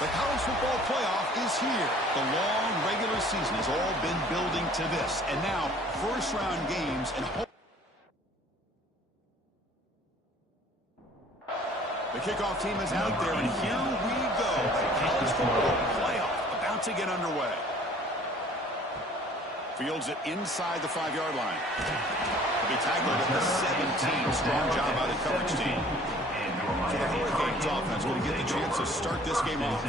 The college football playoff is here. The long regular season has all been building to this. And now, first-round games and the kickoff team is out there, and here we go. The college football playoff about to get underway. Fields it inside the 5-yard line. He'll be tackled at the 17. Strong job by the coverage team. So the Hurricanes offense going to get the chance to start this game off.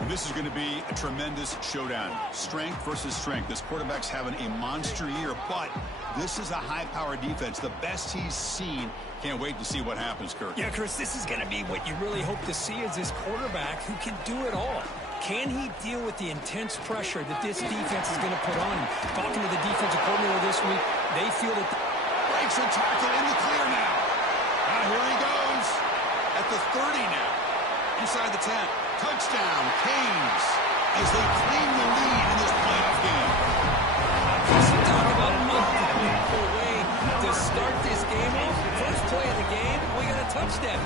And this is going to be a tremendous showdown. Strength versus strength. This quarterback's having a monster year, but this is a high-powered defense. The best he's seen. Can't wait to see what happens, Kirk. Yeah, Chris, this is going to be what you really hope to see is this quarterback who can do it all. Can he deal with the intense pressure that this defense is going to put on him? Talking to the defensive coordinator this week, they feel that... Breaks a tackle in the clear now. And here he goes. At the 30 now. Inside the 10. Touchdown, Canes. As they claim the lead in this playoff game. Chris, you talk about a multiple way to start this game off. First play of the game, we got a touchdown.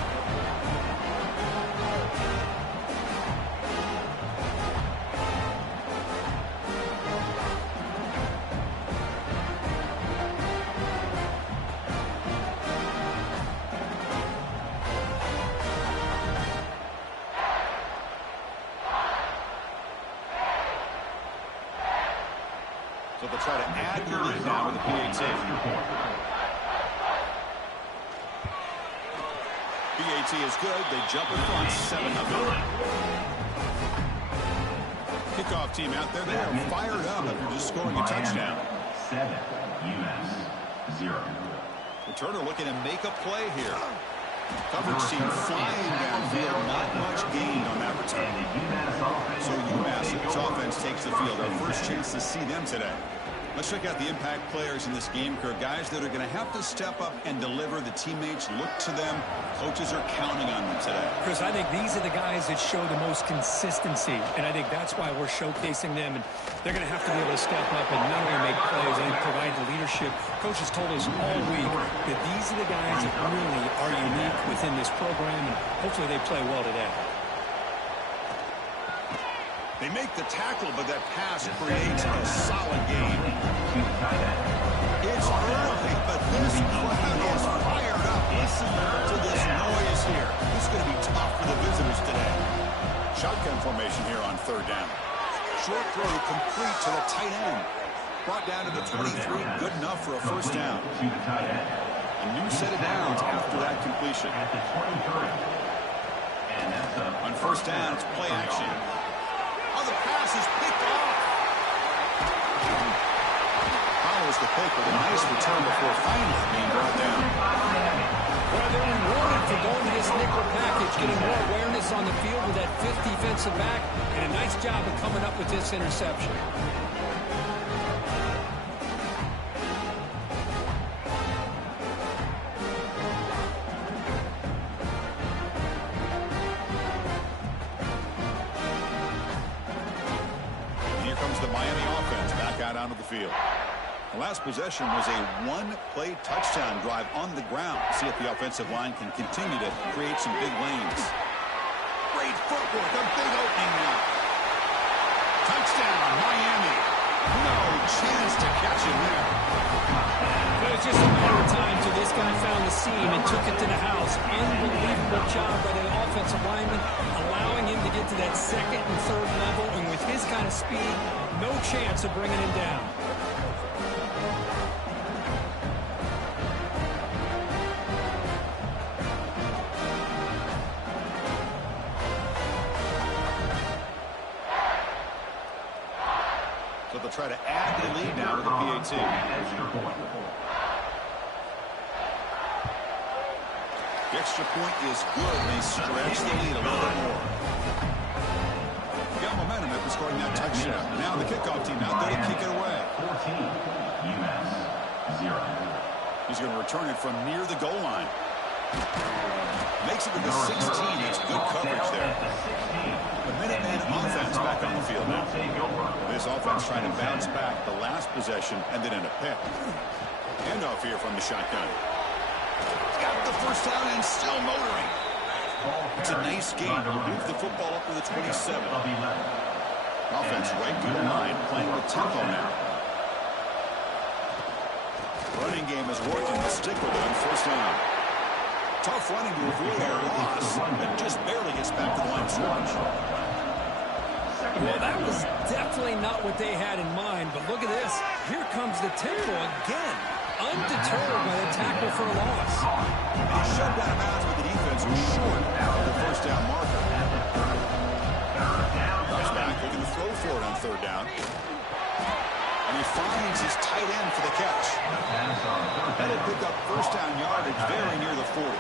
So they'll try to add the lead now with the PAT. PAT is good. They jump in front 7-0. Kickoff team out there. They are fired up after just scoring a touchdown. 7, US 0. Returner looking to make a play here. Coverage team flying downfield. Not much gained on that return. So UMass offense takes the field. Our first chance to see them today. Let's check out the impact players in this game, Kirk. Guys that are going to have to step up and deliver. The teammates look to them. Coaches are counting on them today. Chris, I think these are the guys that show the most consistency, and I think that's why we're showcasing them. And they're going to have to be able to step up and not only make plays and provide the leadership. Coaches told us all week that these are the guys that really are unique within this program, and hopefully they play well today. They make the tackle, but that pass creates a solid game. It's early, but this crowd is fired up. Listen to this noise here. This is going to be tough for the visitors today. Shotgun formation here on third down. Short throw complete to the tight end. Brought down to the 23. Good enough for a first down. A new set of downs after that completion. On first down, it's play action. The pass is picked off. Follows the pick with a nice return before finally being brought down. Well, they're rewarded for going to this nickel package, getting more awareness on the field with that fifth defensive back, and a nice job of coming up with this interception. The Miami offense back out onto the field. The last possession was a one-play touchdown drive on the ground. See if the offensive line can continue to create some big lanes. Great footwork, a big opening now. Touchdown, Miami. No chance to catch him there. It was just a matter of time till this guy found the seam and took it to the house. Unbelievable job by the offensive lineman, allowing him to get to that second and third level, and with his kind of speed, no chance of bringing him down. So they'll try to add the lead now with the PAT. The extra point is good. They stretch the lead a little bit more. Got momentum after scoring that touchdown. Now the kickoff team out there to kick it away. 14, US 0. He's going to return it from near the goal line. Makes it to the 16. It's good coverage there. The Minutemen offense back on the field now. This offense trying to bounce back the last possession and then in a pick. Handoff here from the shotgun. Got the first down and still motoring. It's a nice gain. He'll move the football up to the 27. Offense right to the line, playing with tempo now. Running game is working. They'll stick with it on first down. Tough running to avoid a loss, and just barely gets back to the line of scrimmage. Well, that was definitely not what they had in mind, but look at this. Here comes the tempo again. Undeterred by the tackle for a loss. And he shut down a bounds with the defense was short of the first down marker. Drops back, looking to throw for it on third down. And he finds his tight end for the catch. That'll pick up first down yardage very near the 40.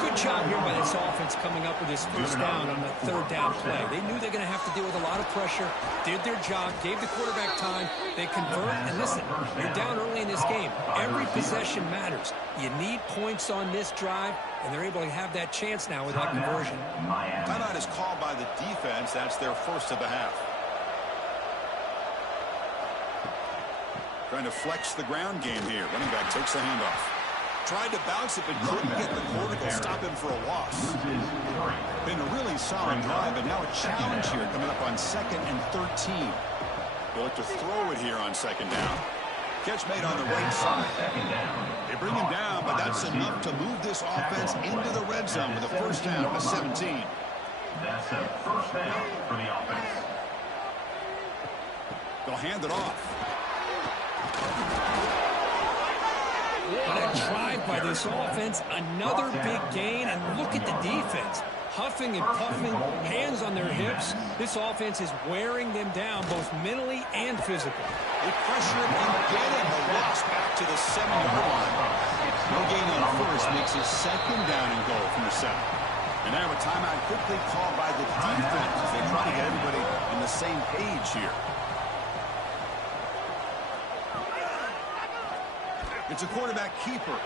Good job here by this offense coming up with this first down on the third down play. They knew they're going to have to deal with a lot of pressure, did their job, gave the quarterback time, they convert, and listen, you're down early in this game. Every possession matters. You need points on this drive, and they're able to have that chance now with that conversion. Timeout is called by the defense. That's their first of the half. Trying to flex the ground game here. Running back takes the handoff. Tried to bounce it, but couldn't get the quarter to stop him for a loss. Been a really solid drive, but now a challenge here coming up on 2nd and 13. They'll look to throw it here on 2nd down. Catch made on the right side. They bring him down, but that's enough to move this offense into the red zone with a first down of 17. That's a first down for the offense. They'll hand it off. What a drive by this offense. Another big gain, and look at the defense. Huffing and puffing, hands on their hips. This offense is wearing them down both mentally and physically. They pressure him and get him. A loss back to the 7-yard line. No gain on first makes it 2nd down and goal from the 7. And now a timeout quickly called by the defense as they try to get everybody on the same page here. It's a quarterback keeper.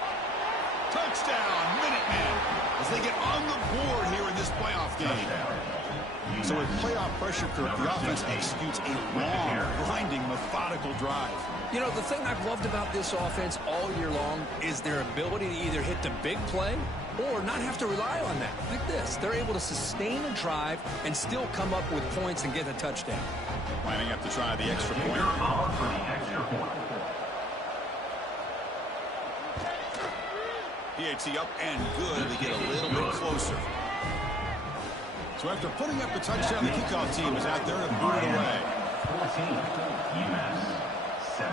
Touchdown, Minutemen, as they get on the board here in this playoff game. So with playoff pressure curve, the offense executes a long, grinding, methodical drive. You know, the thing I've loved about this offense all year long is their ability to either hit the big play or not have to rely on that. Like this, they're able to sustain a drive and still come up with points and get a touchdown. Lining up to try the extra point. PAT up and good. They get a little bit closer. So after putting up the touchdown, the kickoff team is out there to boot it away. 14, UMass 7.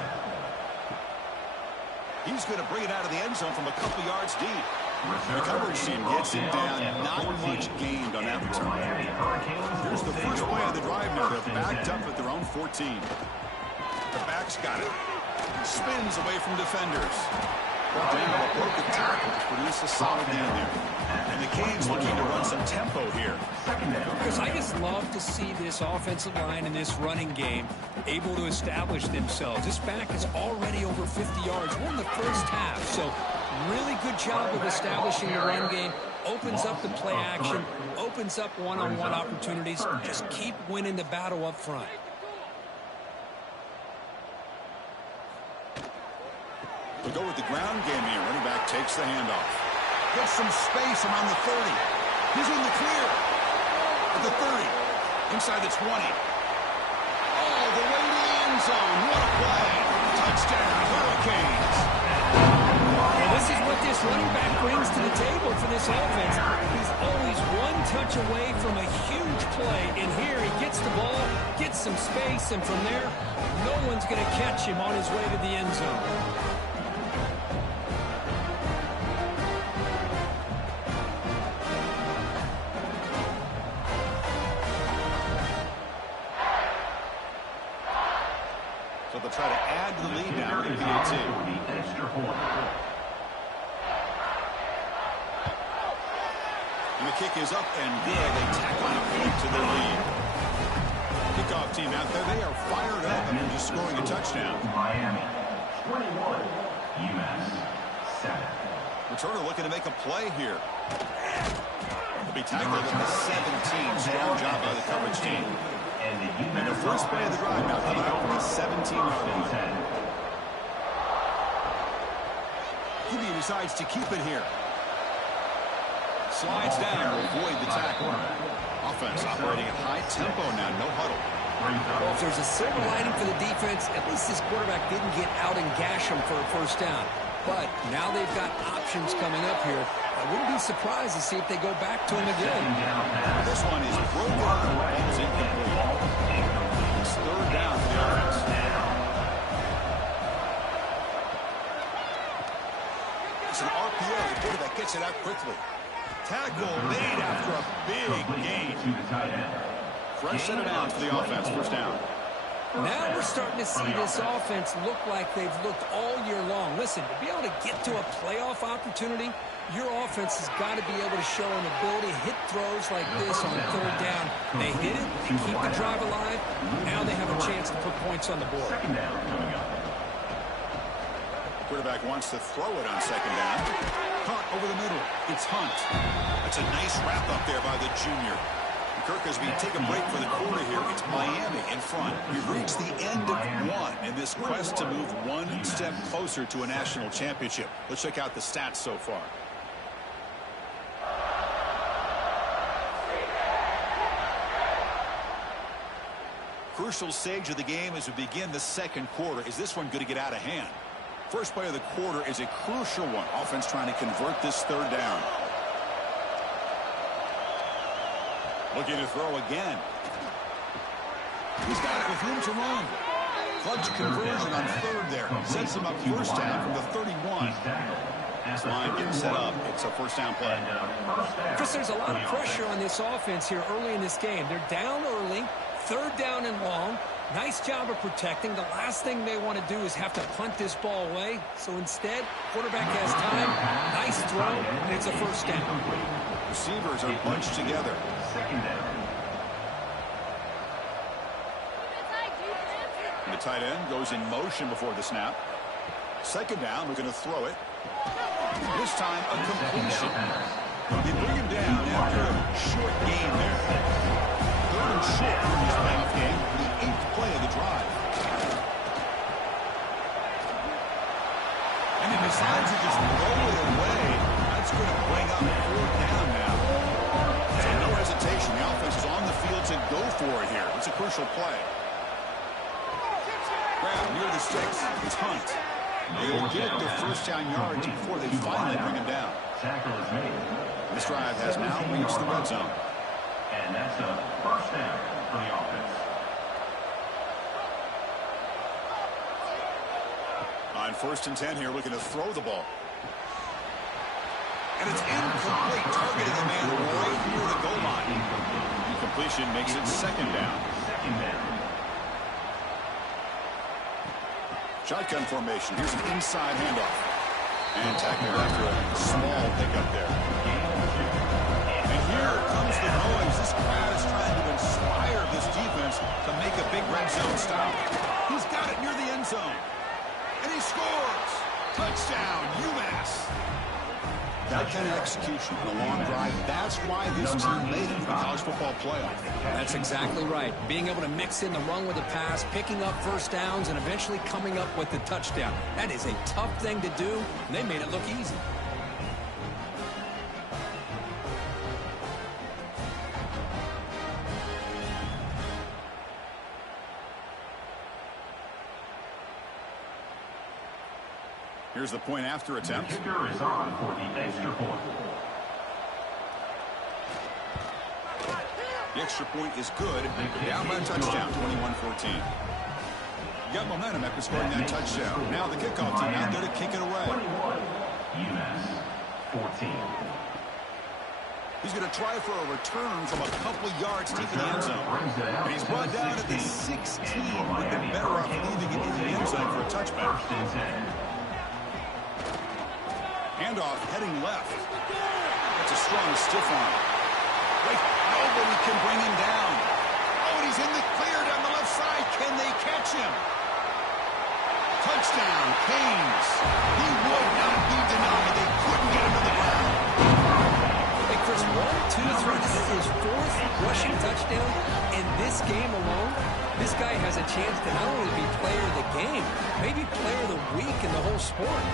He's going to bring it out of the end zone from a couple yards deep. The coverage team gets it down. Not much gained on that return. Here's the first play of the drive now. They're backed up at their own 14. The back's got it. Spins away from defenders. Brought down with a broken tackle to produce a solid gain there. And the Canes looking to run some tempo here. Because I just love to see this offensive line and this running game able to establish themselves. This back is already over 50 yards. We're in the first half, so really good job of establishing the run game. Opens up the play action, opens up one-on-one opportunities. Just keep winning the battle up front. We'll go with the ground game here. Running back takes the handoff. Gets some space around the 30. He's in the clear. At the 30. Inside the 20. All the way to the end zone. What a play. Touchdown, Hurricanes. And this is what this running back brings to the table for this offense. He's always one touch away from a huge play. And here he gets the ball, gets some space, and from there, no one's going to catch him on his way to the end zone. So they'll try to add to the lead now with the PAT. And the kick is up and good. They tack on a point to their lead. Kickoff team out there. They are fired up and just scoring a touchdown. Miami 21, UMass 7. Returner looking to make a play here. He'll be tackled at the 17. Strong job by the coverage team. And the first play of the drive now coming out from the 17-yard line. He decides to keep it here. slides down to avoid the tackle. Offense operating at high tempo now, no huddle. Well, if there's a silver lining for the defense, at least this quarterback didn't get out and gash him for a first down. But now they've got options coming up here. I wouldn't be surprised to see if they go back to him again. This one is broken. Ball's incomplete. It's third down for the offense. It's an RPO. The quarterback gets it out quickly. Tackle made after a big gain. Fresh set of downs for the offense. First down. Now we're starting to see this offense look like they've looked all year long. Listen, to be able to get to a playoff opportunity, your offense has got to be able to show an ability to hit throws like this on third down. They hit it, they keep the drive alive. Now they have a chance to put points on the board. Second down coming up. The quarterback wants to throw it on second down. Caught over the middle. It's Hunt. That's a nice wrap up there by the junior. Kirk, as we take a break for the quarter here, it's Miami in front. We've reached the end of one in this quest to move one step closer to a national championship. Let's check out the stats so far. Crucial stage of the game as we begin the second quarter. Is this one going to get out of hand? First play of the quarter is a crucial one. Offense trying to convert this third down. Looking to throw again. He's got it with room to run. Clutch conversion on third there. Sets him up first down from the 31. This line getting set up. It's a first down play. Chris, there's a lot of pressure on this offense here early in this game. They're down early, third down and long. Nice job of protecting. The last thing they want to do is have to punt this ball away. So instead, quarterback has time. Nice throw, and it's a first down. Receivers are bunched together. Second down. And the tight end goes in motion before the snap. Second down, we're going to throw it. This time, a completion. They bring him down after a short gain there. Third and short in this playoff game, the 8th play of the drive. And he decides to just throw it away. That's going to bring up fourth down now. So no hesitation. The offense is on the field to go for it here. It's a crucial play. Grab near the sticks. It's Hunt. They'll get their first down yards before they finally bring him down. Tackle is made. This drive has now reached the red zone. And that's a first down for the offense. On 1st and 10 here, looking to throw the ball. And it's incomplete, targeting the man right near the goal line. Incompletion makes it second down. Second down. Shotgun formation. Here's an inside handoff. And tackled after a small pickup there. And here comes the noise. This crowd is trying to inspire this defense to make a big red zone stop. He's got it near the end zone. And he scores. Touchdown, UMass. That kind of execution on a long drive, that's why this team made it for the college football playoff. That's exactly right. Being able to mix in the run with the pass, picking up first downs, and eventually coming up with the touchdown. That is a tough thing to do, and they made it look easy. Here's the point after attempt. The kicker is on for the extra point. The extra point is good. Down by a touchdown, 21-14. Got momentum after scoring that touchdown. Now the kickoff team out there to kick it away. 21, UMass 14. He's going to try for a return from a couple yards deep in the end zone. And he's brought down at the 16. Would have been better off leaving it in the end zone for a touchback. First and 10. Handoff heading left. That's a strong stiff arm. Wait, nobody can bring him down. Oh, and he's in the clear down the left side. Can they catch him? Touchdown, Canes. He would not be denied. They couldn't get him to the ground. Hey, Chris, 1, 2, 3. This is his 4th rushing touchdown in this game alone. This guy has a chance to not only be player of the game, maybe player of the week in the whole sport.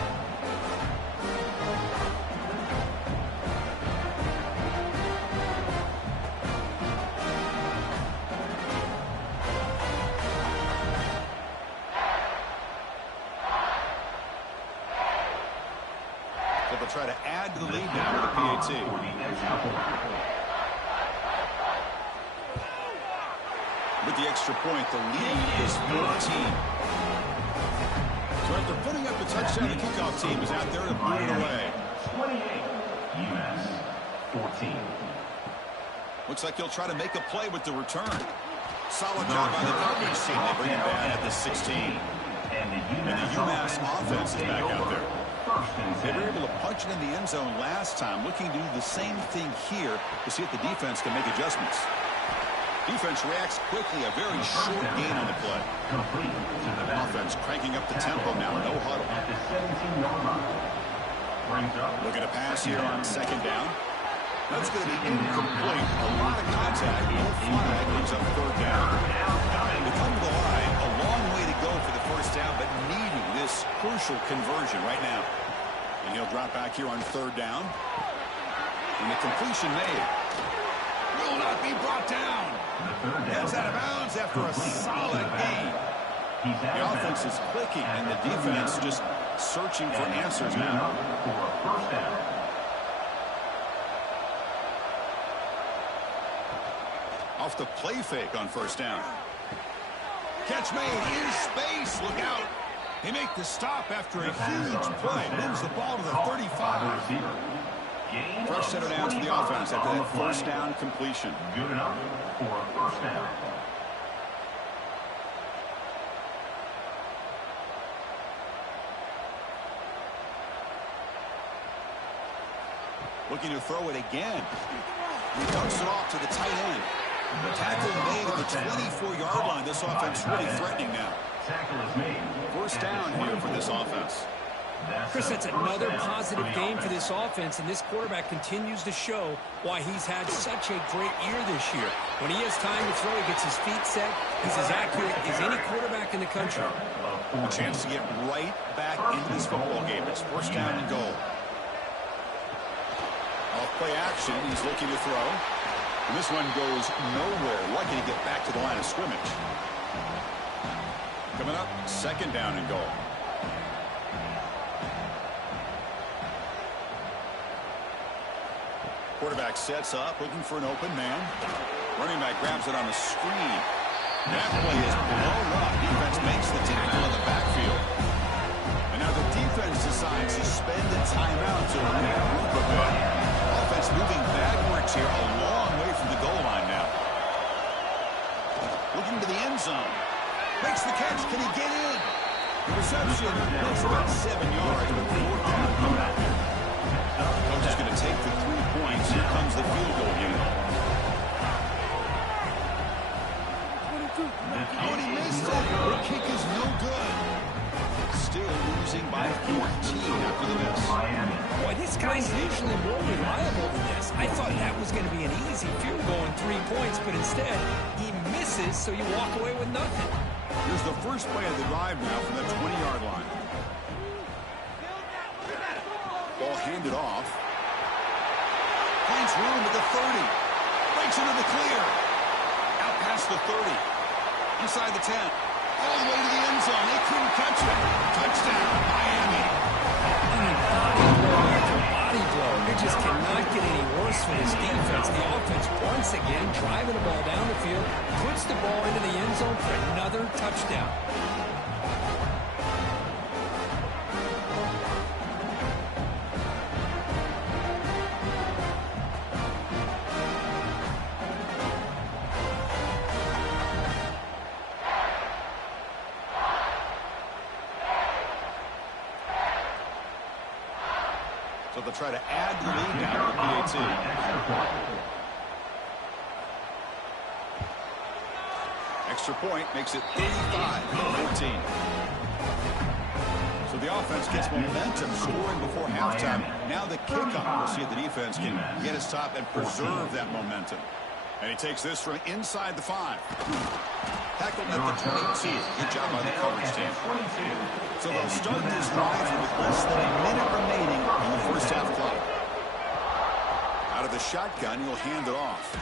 try to add to the lead now with a PAT. With the extra point, the lead is 14. So after putting up the touchdown, the kickoff team is out there to boot it away. 28, UMass 14. Looks like he'll try to make a play with the return. Solid job by the coverage team. They bring it down at the 16. And the UMass offense is back out there. They were able to punch it in the end zone last time, looking to do the same thing here to see if the defense can make adjustments. Defense reacts quickly, a very short gain on the play. Offense cranking up the tempo now, no huddle. Looking to pass here on second down. That's going to be incomplete. A lot of contact, no flag, brings up third down. To come to the line, a long way to go for the first down, but needing this crucial conversion right now. And he'll drop back here on third down. And the completion made. Will not be brought down. Gets out of bounds after a solid gain. The offense is clicking, and the defense just searching for answers now. Off the play fake on first down. Catch made in space. Look out. They make the stop after a huge play. Moves the ball to the 35. Fresh set of downs for the offense after that first down completion. Good enough for a first down. Looking to throw it again. He dumps it off to the tight end. Tackle made at the 24-yard line. This offense really threatening now. First down here for this offense. Chris, that's another positive game for this offense, and this quarterback continues to show why he's had such a great year this year. When he has time to throw, he gets his feet set. He's as accurate as any quarterback in the country. A chance to get right back into this football game. It's first down and goal. Off play action, he's looking to throw. And this one goes nowhere. Lucky to get back to the line of scrimmage. Coming up, second down and goal. Quarterback sets up, looking for an open man. Running back grabs it on the screen. That play is blown up. Defense makes the tackle in the backfield. And now the defense decides to spend the timeout to regroup a bit. Offense moving backwards here, a long way from the goal line now. Looking to the end zone. Makes the catch. Can he get in? The reception goes about 7 yards, but fourth down coming out there. Coach is going to take the 3 points. Here comes the field goal unit. Oh, and he missed it. The kick is no good. Still losing by 14 after the miss. Boy, this guy's usually more reliable than this. I thought that was going to be an easy field goal and 3 points, but instead, he misses, so you walk away with nothing. Here's the first play of the drive now from the 20-yard line. Ball handed off. Finds room at the 30. Breaks into the clear. Out past the 30. Inside the 10. All the way to the end zone. They couldn't catch it. Touchdown, Miami. Body blow. It just cannot get any worse for this defense. The offense once again driving the ball down the field, puts the ball into the end zone for another touchdown. So they'll try to add to the lead now with PAT. Extra point makes it 35-14. So the offense gets momentum scoring before halftime. Now the kickoff. We'll see if the defense can get a stop and preserve that momentum. And he takes this from inside the 5. Tackled at the 22. Good job by the coverage team. So they'll start this drive with less than a minute remaining on the first half clock. Out of the shotgun, he'll hand it off.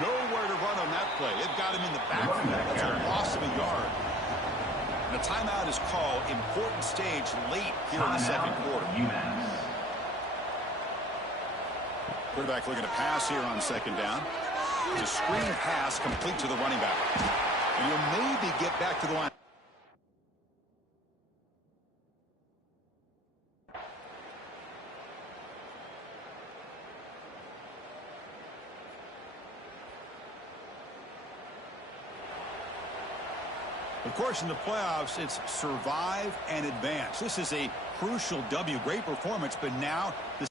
Nowhere to run on that play. They've got him in the backfield. It's a loss of a yard. And a timeout is called. Important stage late here in the second quarter. Quarterback looking to pass here on second down. It's a screen pass complete to the running back. And you'll maybe get back to the line. Of course, in the playoffs, it's survive and advance. This is a crucial W. Great performance, but now the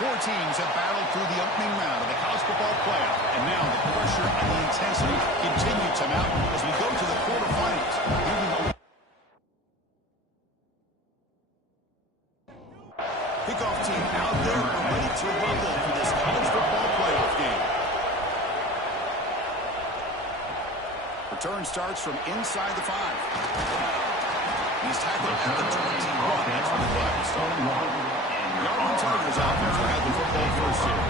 4 teams have battled through the opening round of the college football playoff, and now the pressure and the intensity continue to mount as we go to the quarterfinals. Kickoff team out there ready to rumble for this college football playoff game. Return starts from inside the 5. He's tackled at the 21. That's where the flag is starting. The Auburn Tigers offense will have the football first here.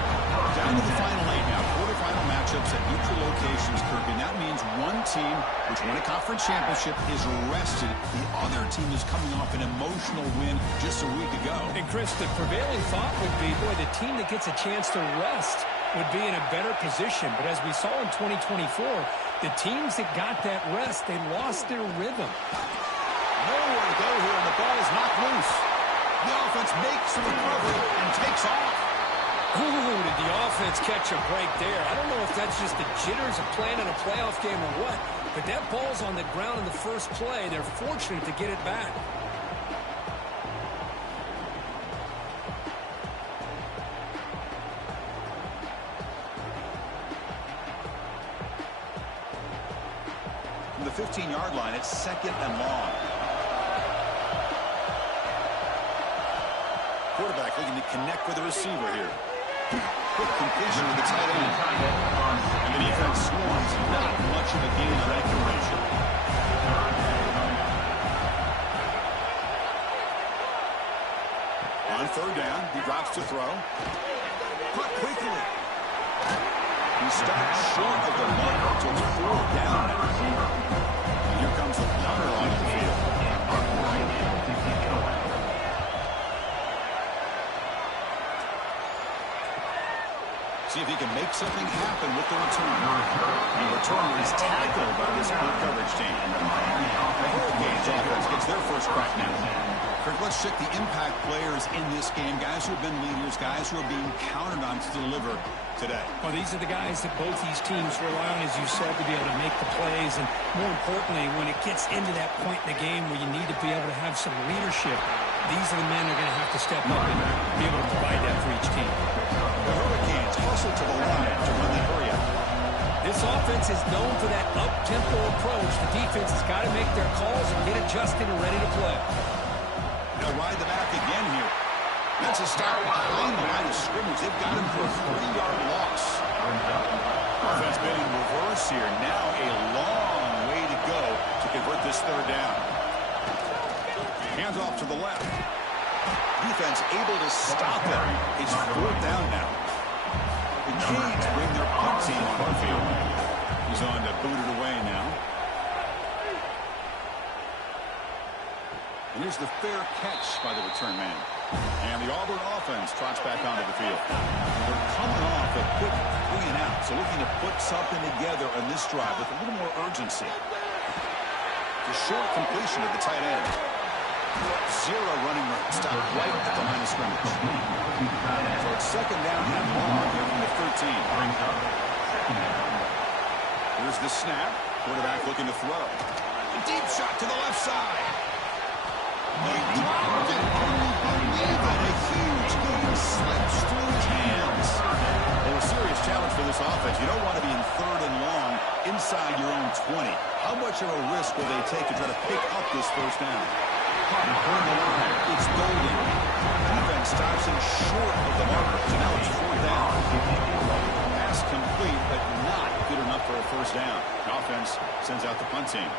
Down to the final 8 now. Quarterfinal matchups at neutral locations, Kirby. And that means one team, which won a conference championship, is rested. The other team is coming off an emotional win just a week ago. And, Chris, the prevailing thought would be, boy, the team that gets a chance to rest would be in a better position. But as we saw in 2024, the teams that got that rest, they lost their rhythm. Nowhere to go here, and the ball is knocked loose. The offense makes the recovery and takes off. Ooh, did the offense catch a break there? I don't know if that's just the jitters of playing in a playoff game or what, but that ball's on the ground in the first play. They're fortunate to get it back. From the 15-yard line, it's 2nd and long. Quarterback looking to connect with the receiver here. Quick completion to the tight end. And the defense swarms. Not much of a gain on that completion. On 3rd down, he drops to throw. Caught quickly. He starts short of the mark until it's 4th down. And here comes the punter onto the field. See if he can make something happen with the return. The returner is tackled by this poor coverage team. The Hurricanes offense gets their first crack now. Kirk, let's check the impact players in this game. Guys who have been leaders, guys who are being counted on to deliver today. Well, these are the guys that both these teams rely on, as you said, to be able to make the plays. And more importantly, when it gets into that point in the game where you need to be able to have some leadership, these are the men that are going to have to step up and be able to provide that for each team. The Hurricanes hustle to the line to run the hurry up. This offense is known for that up-tempo approach. The defense has got to make their calls and get adjusted and ready to play. They'll ride the back again here. That's a stop behind the line of scrimmage. They've got him for a 3-yard loss. Offense been in reverse here. Now a long way to go to convert this third down. Hands off to the left. Defense able to stop it. It's fourth down now. The Canes bring their punt team on the field. He's on to boot it away now. And here's the fair catch by the return man. And the Auburn offense trots back onto the field. They're coming off a quick 3 and out, so looking to put something together on this drive with a little more urgency. The short completion of the tight end. Zero running room. Stop right at the line of scrimmage. So it's second down and long here from the 13. Here's the snap. Quarterback looking to throw. A deep shot to the left side. He dropped it. Can you believe it? A huge gain slips through his hands. Well, a serious challenge for this offense. You don't want to be in third and long inside your own 20. How much of a risk will they take to try to pick up this first down? On the line, it's Golden. Defense stops him short of the marker, so now it's fourth down. Pass complete, but not good enough for a first down. The offense sends out the punt team.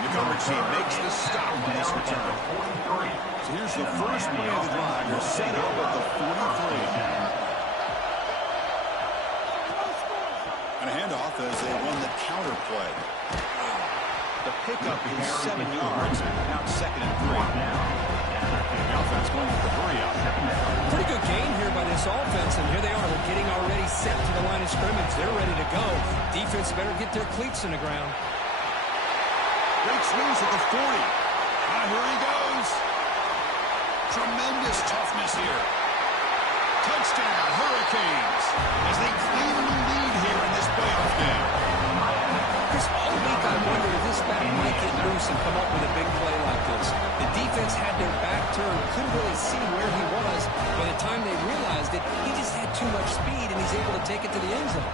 The coverage team makes the stop on this return. So here's the first play of the drive. They're set up at the 43. And a handoff as they run the counter play. The pickup is 7 yards. Now second and 3. The offense going with the hurry up. Pretty good gain here by this offense, and here they are. They're getting already set to the line of scrimmage. They're ready to go. Defense better get their cleats in the ground. Great swings at the 40. And here he goes. Tremendous toughness here. Touchdown, Hurricanes, as they claim the lead here in this playoff game. Chris, all week I wondered if this back might get loose and come up with a big play like this. The defense had their back turned, couldn't really see where he was. By the time they realized it, he just had too much speed, and he's able to take it to the end zone.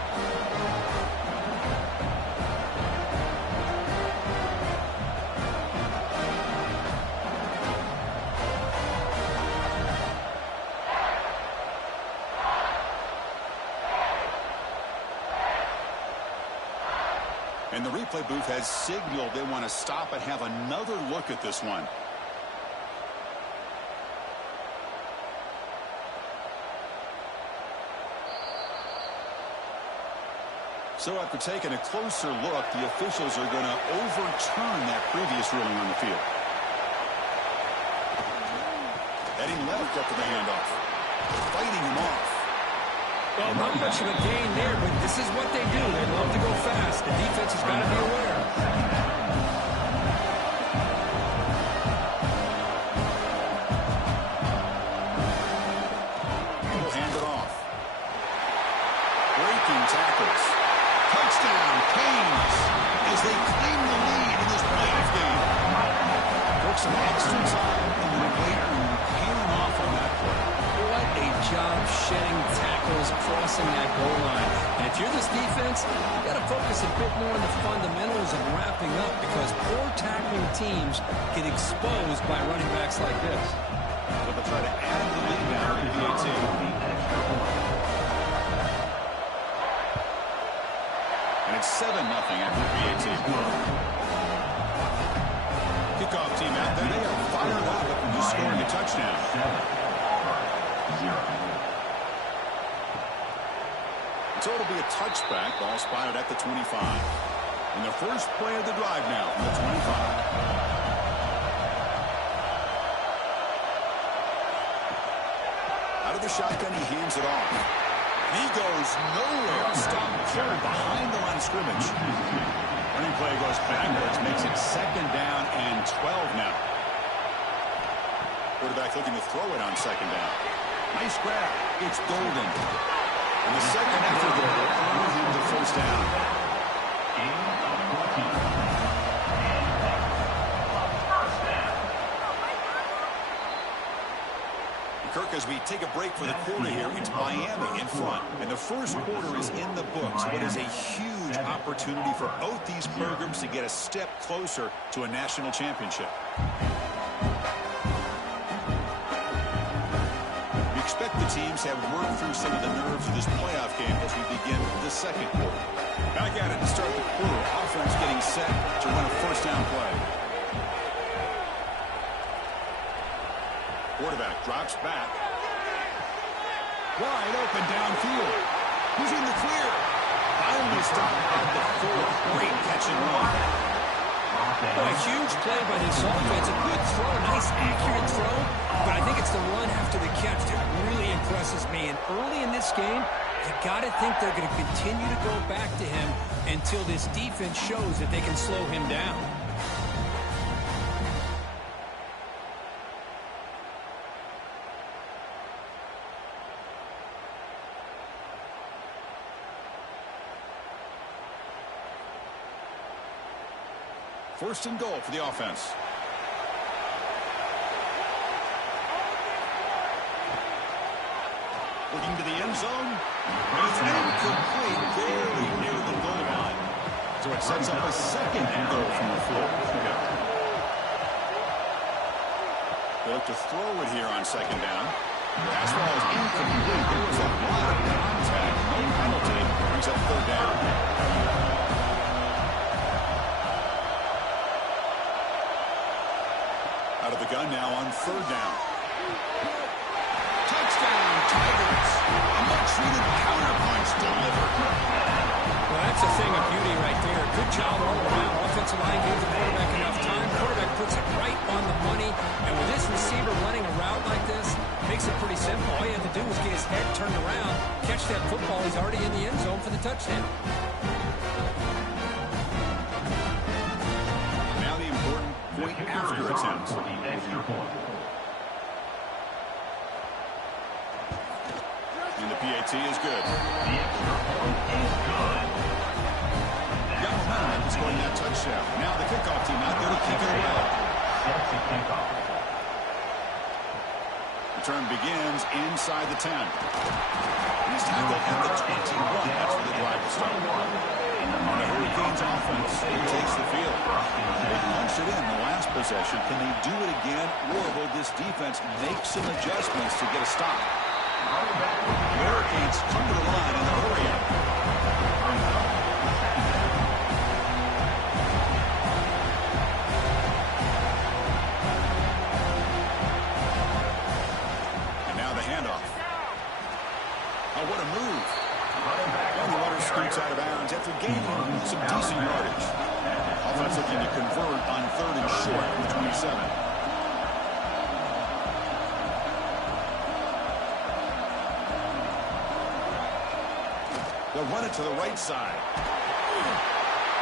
And the replay booth has signaled they want to stop and have another look at this one. So after taking a closer look, the officials are going to overturn that previous ruling on the field. Heading left after the handoff. Fighting him off. Well, not much of a gain there, but this is what they do. They love to go fast. The defense has got to be aware. He'll hand it off. Breaking tackles. Touchdown, Canes, as they claim the lead in this playoff game. Took some extra time and then wait and hanging off on that play. What a job shedding tackles, crossing that goal line. And if you're this defense, you've got to focus a bit more on the fundamentals of wrapping up, because poor tackling teams get exposed by running backs like this. So they'll try to add the lead now to the 18. And it's 7-0 after the 18. Kickoff team out there. They are fired up after just scoring a touchdown. So it'll be a touchback. Ball spotted at the 25. And the first play of the drive now from the 25. Out of the shotgun, he hands it off. He goes nowhere. Stop cold behind the line of scrimmage. Running play goes backwards, makes it second down and 12 now. Quarterback looking to throw it on second down. Nice grab. It's Golden. And the second after the ball, earned him the first down. Kirk, as we take a break for the quarter here, it's Miami in front. And the first quarter is in the books. What is a huge opportunity for both these programs to get a step closer to a national championship. We expect the teams have worked through some of the nerves of this playoff game as we begin the second quarter. Back at it to start the quarter. Offense getting set to run a first down play. Quarterback drops back. Wide open downfield. Who's in the clear? Finally stopped at the 4. Great catch and run. A huge play by this offense. A good throw, nice accurate throw. But I think it's the run after the catch that really impresses me. And early in this game, you got to think they're going to continue to go back to him until this defense shows that they can slow him down. First and goal for the offense. Looking to the end zone. It's incomplete, very near the goal line. So it sets up a second and goal from the 4. They look to throw it here on second down. Pass ball is incomplete. There was a lot of contact. No penalty. Brings up third down. Out of the gun now on third down. Touchdown, Tigers. A much-needed counterpunch delivered. Well, that's a thing of beauty right there. Good job all around. Offensive line gives the quarterback enough time. Quarterback puts it right on the money. And with this receiver running a route like this, makes it pretty simple. All you have to do is get his head turned around, catch that football. He's already in the end zone for the touchdown. Now the important point after attempt. And the PAT is good. Got momentum scoring that touchdown. Now the kickoff team out there to kick it away. Return begins inside the 10. He's tackled at the 21. That's where the drive will start. And the Hurricanes offense takes the field. They punched it in the last possession. Can they do it again, or will this defense make some adjustments to get a stop? The Hurricanes come to the line in the hurry-up. And now the handoff. Oh, what a move. And the runner scoots out of bounds after gaining some decent yardage. Offense looking to convert on third and short from the 27. They'll run it to the right side.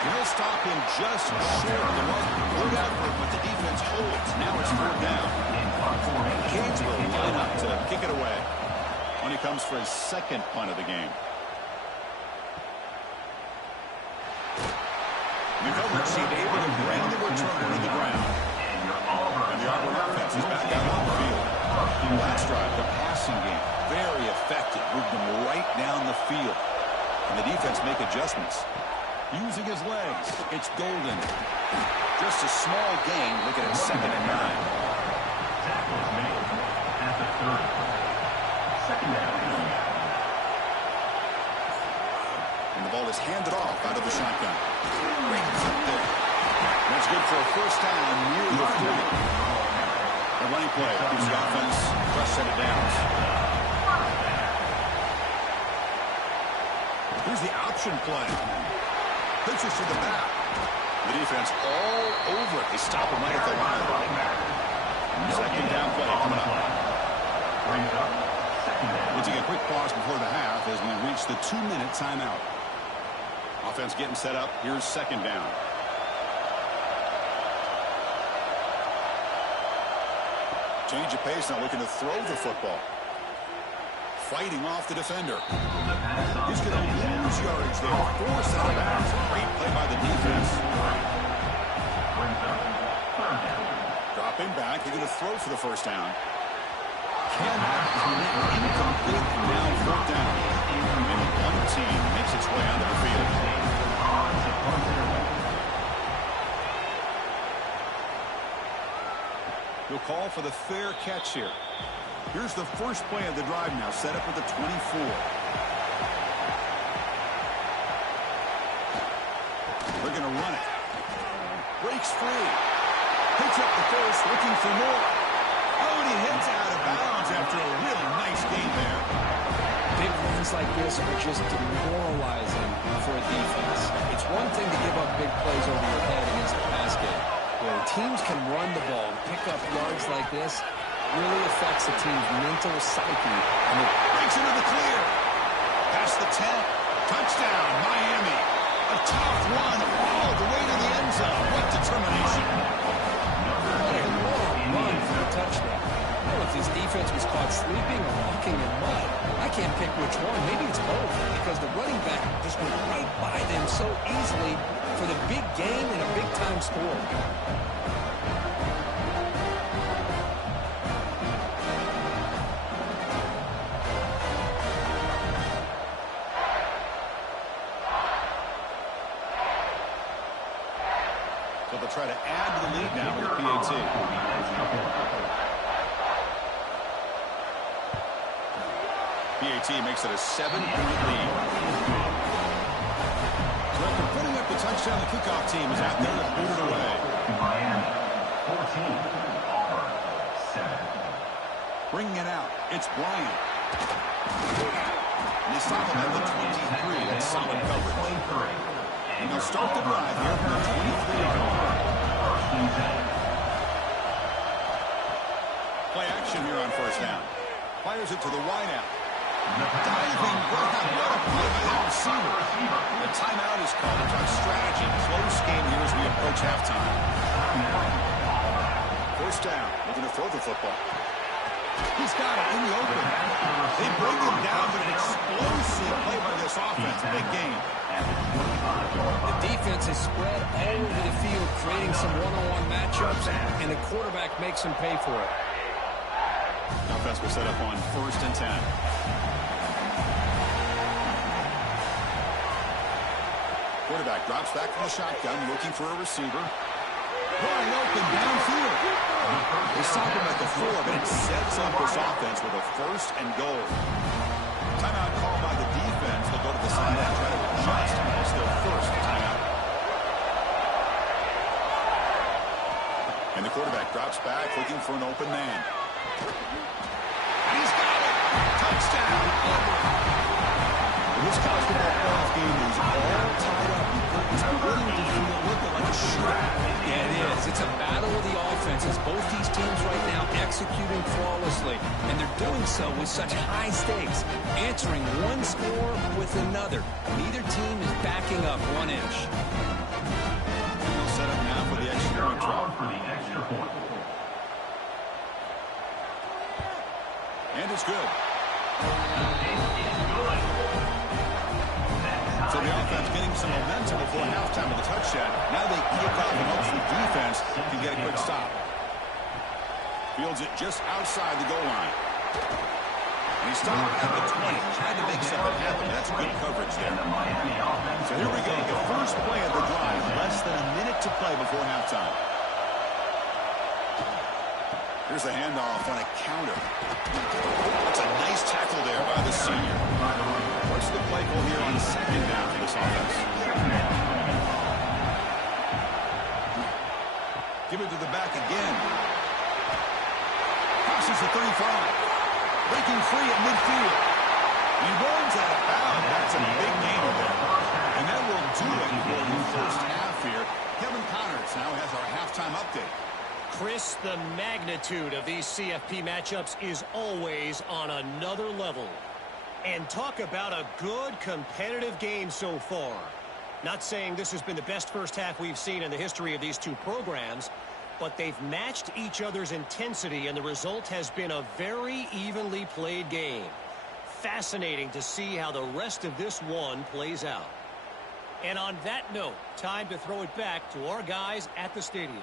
He'll stop him just short of the mark. Good effort, but the defense holds. Now it's fourth down. The Canes will line up to kick it away when he comes for his second punt of the game. The coverage seemed able to bring the returner to the ground. And the Auburn offense is back out on the field. Last drive, the passing game, very effective. Moved them right down the field. And the defense make adjustments. Using his legs, it's Golden. Just a small gain. Look at it, 2nd and 9. Tackle is made at the 30. Second down. And the ball is handed off out of the shotgun. Great cut there. That's good for a first down near the 40. A running play gives the offense a fresh set of downs. Here's the option play. Pitches to the back. The defense all over it. They stop him right at the line. Second down play coming up. We'll take a quick pause before the half as we reach the 2-minute timeout. Offense getting set up. Here's second down. Change of pace now, looking to throw the football. Fighting off the defender. He's going to lose yardage there. Force out of bounds. Great play by the defense. Dropping back. He's going to throw for the first down. Incomplete. Now 4th down. And one team makes its way onto the field. He'll call for the fair catch here. Here's the first play of the drive now, set up at the 24. They're going to run it. Breaks free. Picks up the first, looking for more. Oh, and he hits out of bounds after a really nice game there. Big runs like this are just demoralizing for a defense. It's one thing to give up big plays over your head against the pass game. When teams can run the ball and pick up yards like this, it really affects the team's mental psyche. And it breaks into the clear. Past the 10. Touchdown, Miami. A tough run all the way to the end zone. What determination. What a long run for the touchdown. I don't know if this defense was caught sleeping or walking in mud. I can't pick which one. Maybe it's both, because the running back just went right by them so easily for the big gain and a big-time score. So they'll try to add to the lead now with the PAT. PAT makes it a 7-point lead. So after putting up the touchdown, the kickoff team is out there to boot it away. Miami, 14, Auburn, 7. Bringing it out, it's Bryant. And they stop him at the 23. That's solid coverage. And they'll start the drive here from the 23. Play action here on first down. Fires it to the wideout. Diving grab. What a play by that receiver. The timeout is called to talk strategy. Close game here as we approach halftime. First down. Looking to throw the football. He's got it in the open. They bring him down, but an explosive play by this offense. Big game. The defense is spread all over the field, creating some one-on-one matchups, and the quarterback makes them pay for it. Offense will set up on 1st and 10. Quarterback drops back from the shotgun, looking for a receiver. Wide open downfield. They stop him at the 4, but it sets up this offense with a 1st and goal. Timeout called by the defense. They'll go to the side and try to adjust. It's their first timeout. And the quarterback drops back, looking for an open man. And he's got it. Touchdown. This college football playoff game is all tied up. It's beginning to feel a little bit like a shootout. Yeah, it is. It's a battle of the offenses. Both these teams right now executing flawlessly, and they're doing so with such high stakes, answering one score with another. Neither team is backing up 1 inch. And they'll set up now for the extra point try. And it's good. So the offense getting some momentum before halftime of the touchdown. Now they kick off and hopefully defense can get a quick stop. Fields it just outside the goal line. And he stopped at the 20. Tried to make something happen. That's good coverage there. So here we go. The first play of the drive. Less than a minute to play before halftime. Here's the handoff on a counter. That's a nice tackle there by the senior. What's the play call here on 2nd down for this offense? Give it to the back again. Crosses the 35. Breaking free at midfield. He runs out of bounds. That's a big gainer there. And that will do it for the first half here. Kevin Connors now has our halftime update. Chris, the magnitude of these CFP matchups is always on another level. And talk about a good competitive game so far. Not saying this has been the best first half we've seen in the history of these two programs, but they've matched each other's intensity, and the result has been a very evenly played game. Fascinating to see how the rest of this one plays out. And on that note, time to throw it back to our guys at the stadium.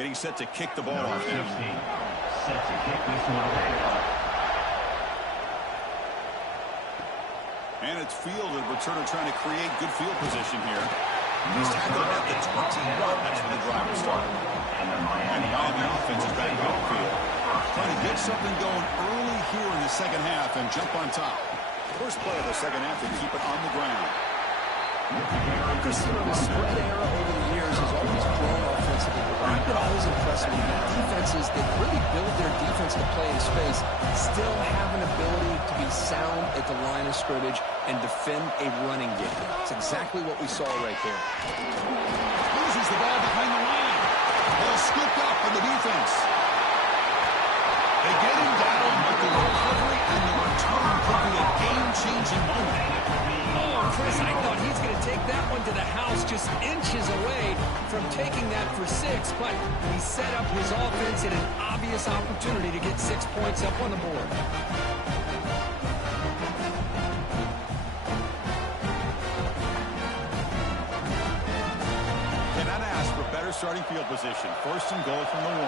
Getting set to kick the ball off now. Set to kick this one off. And it's fielded. Returner trying to create good field position here. He's tackled at the 21. That's where the drive will start. And the Miami offense is back on the field. Trying to get something going early here in the second half and jump on top. First play of the second half, they keep it on the ground. The spread era over the years has always grown offensively, but I've been always impressed with defenses that really build their defense to play in space, still have an ability to be sound at the line of scrimmage and defend a running game. It's exactly what we saw right there. Loses the ball behind the line. Ball scooped up on the defense. They get him down, but the recovery and the return could be a game-changing moment. Oh, Chris, I thought he's going to take that one to the house just inches away from taking that for 6, but he set up his offense in an obvious opportunity to get 6 points up on the board. Cannot ask for better starting field position. First and goal from the 1.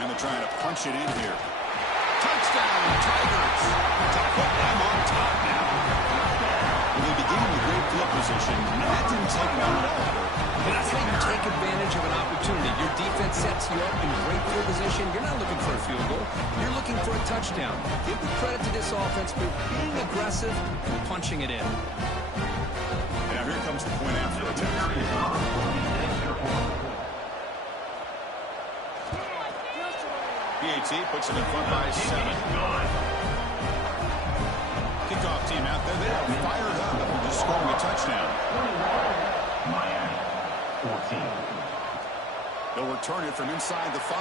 And they're trying to punch it in here. Touchdown, Tigers! To put them on top now. Well, they begin with great field position. That didn't take long at all. But that's how you take advantage of an opportunity. Your defense sets you up in great field position. You're not looking for a field goal. You're looking for a touchdown. Give the credit to this offense for being aggressive and punching it in. Now here comes the point after attempt. PAT puts it in front by 7. Kickoff team out there. They are fired up after just scoring a touchdown. Miami, 14. They'll return it from inside the 5.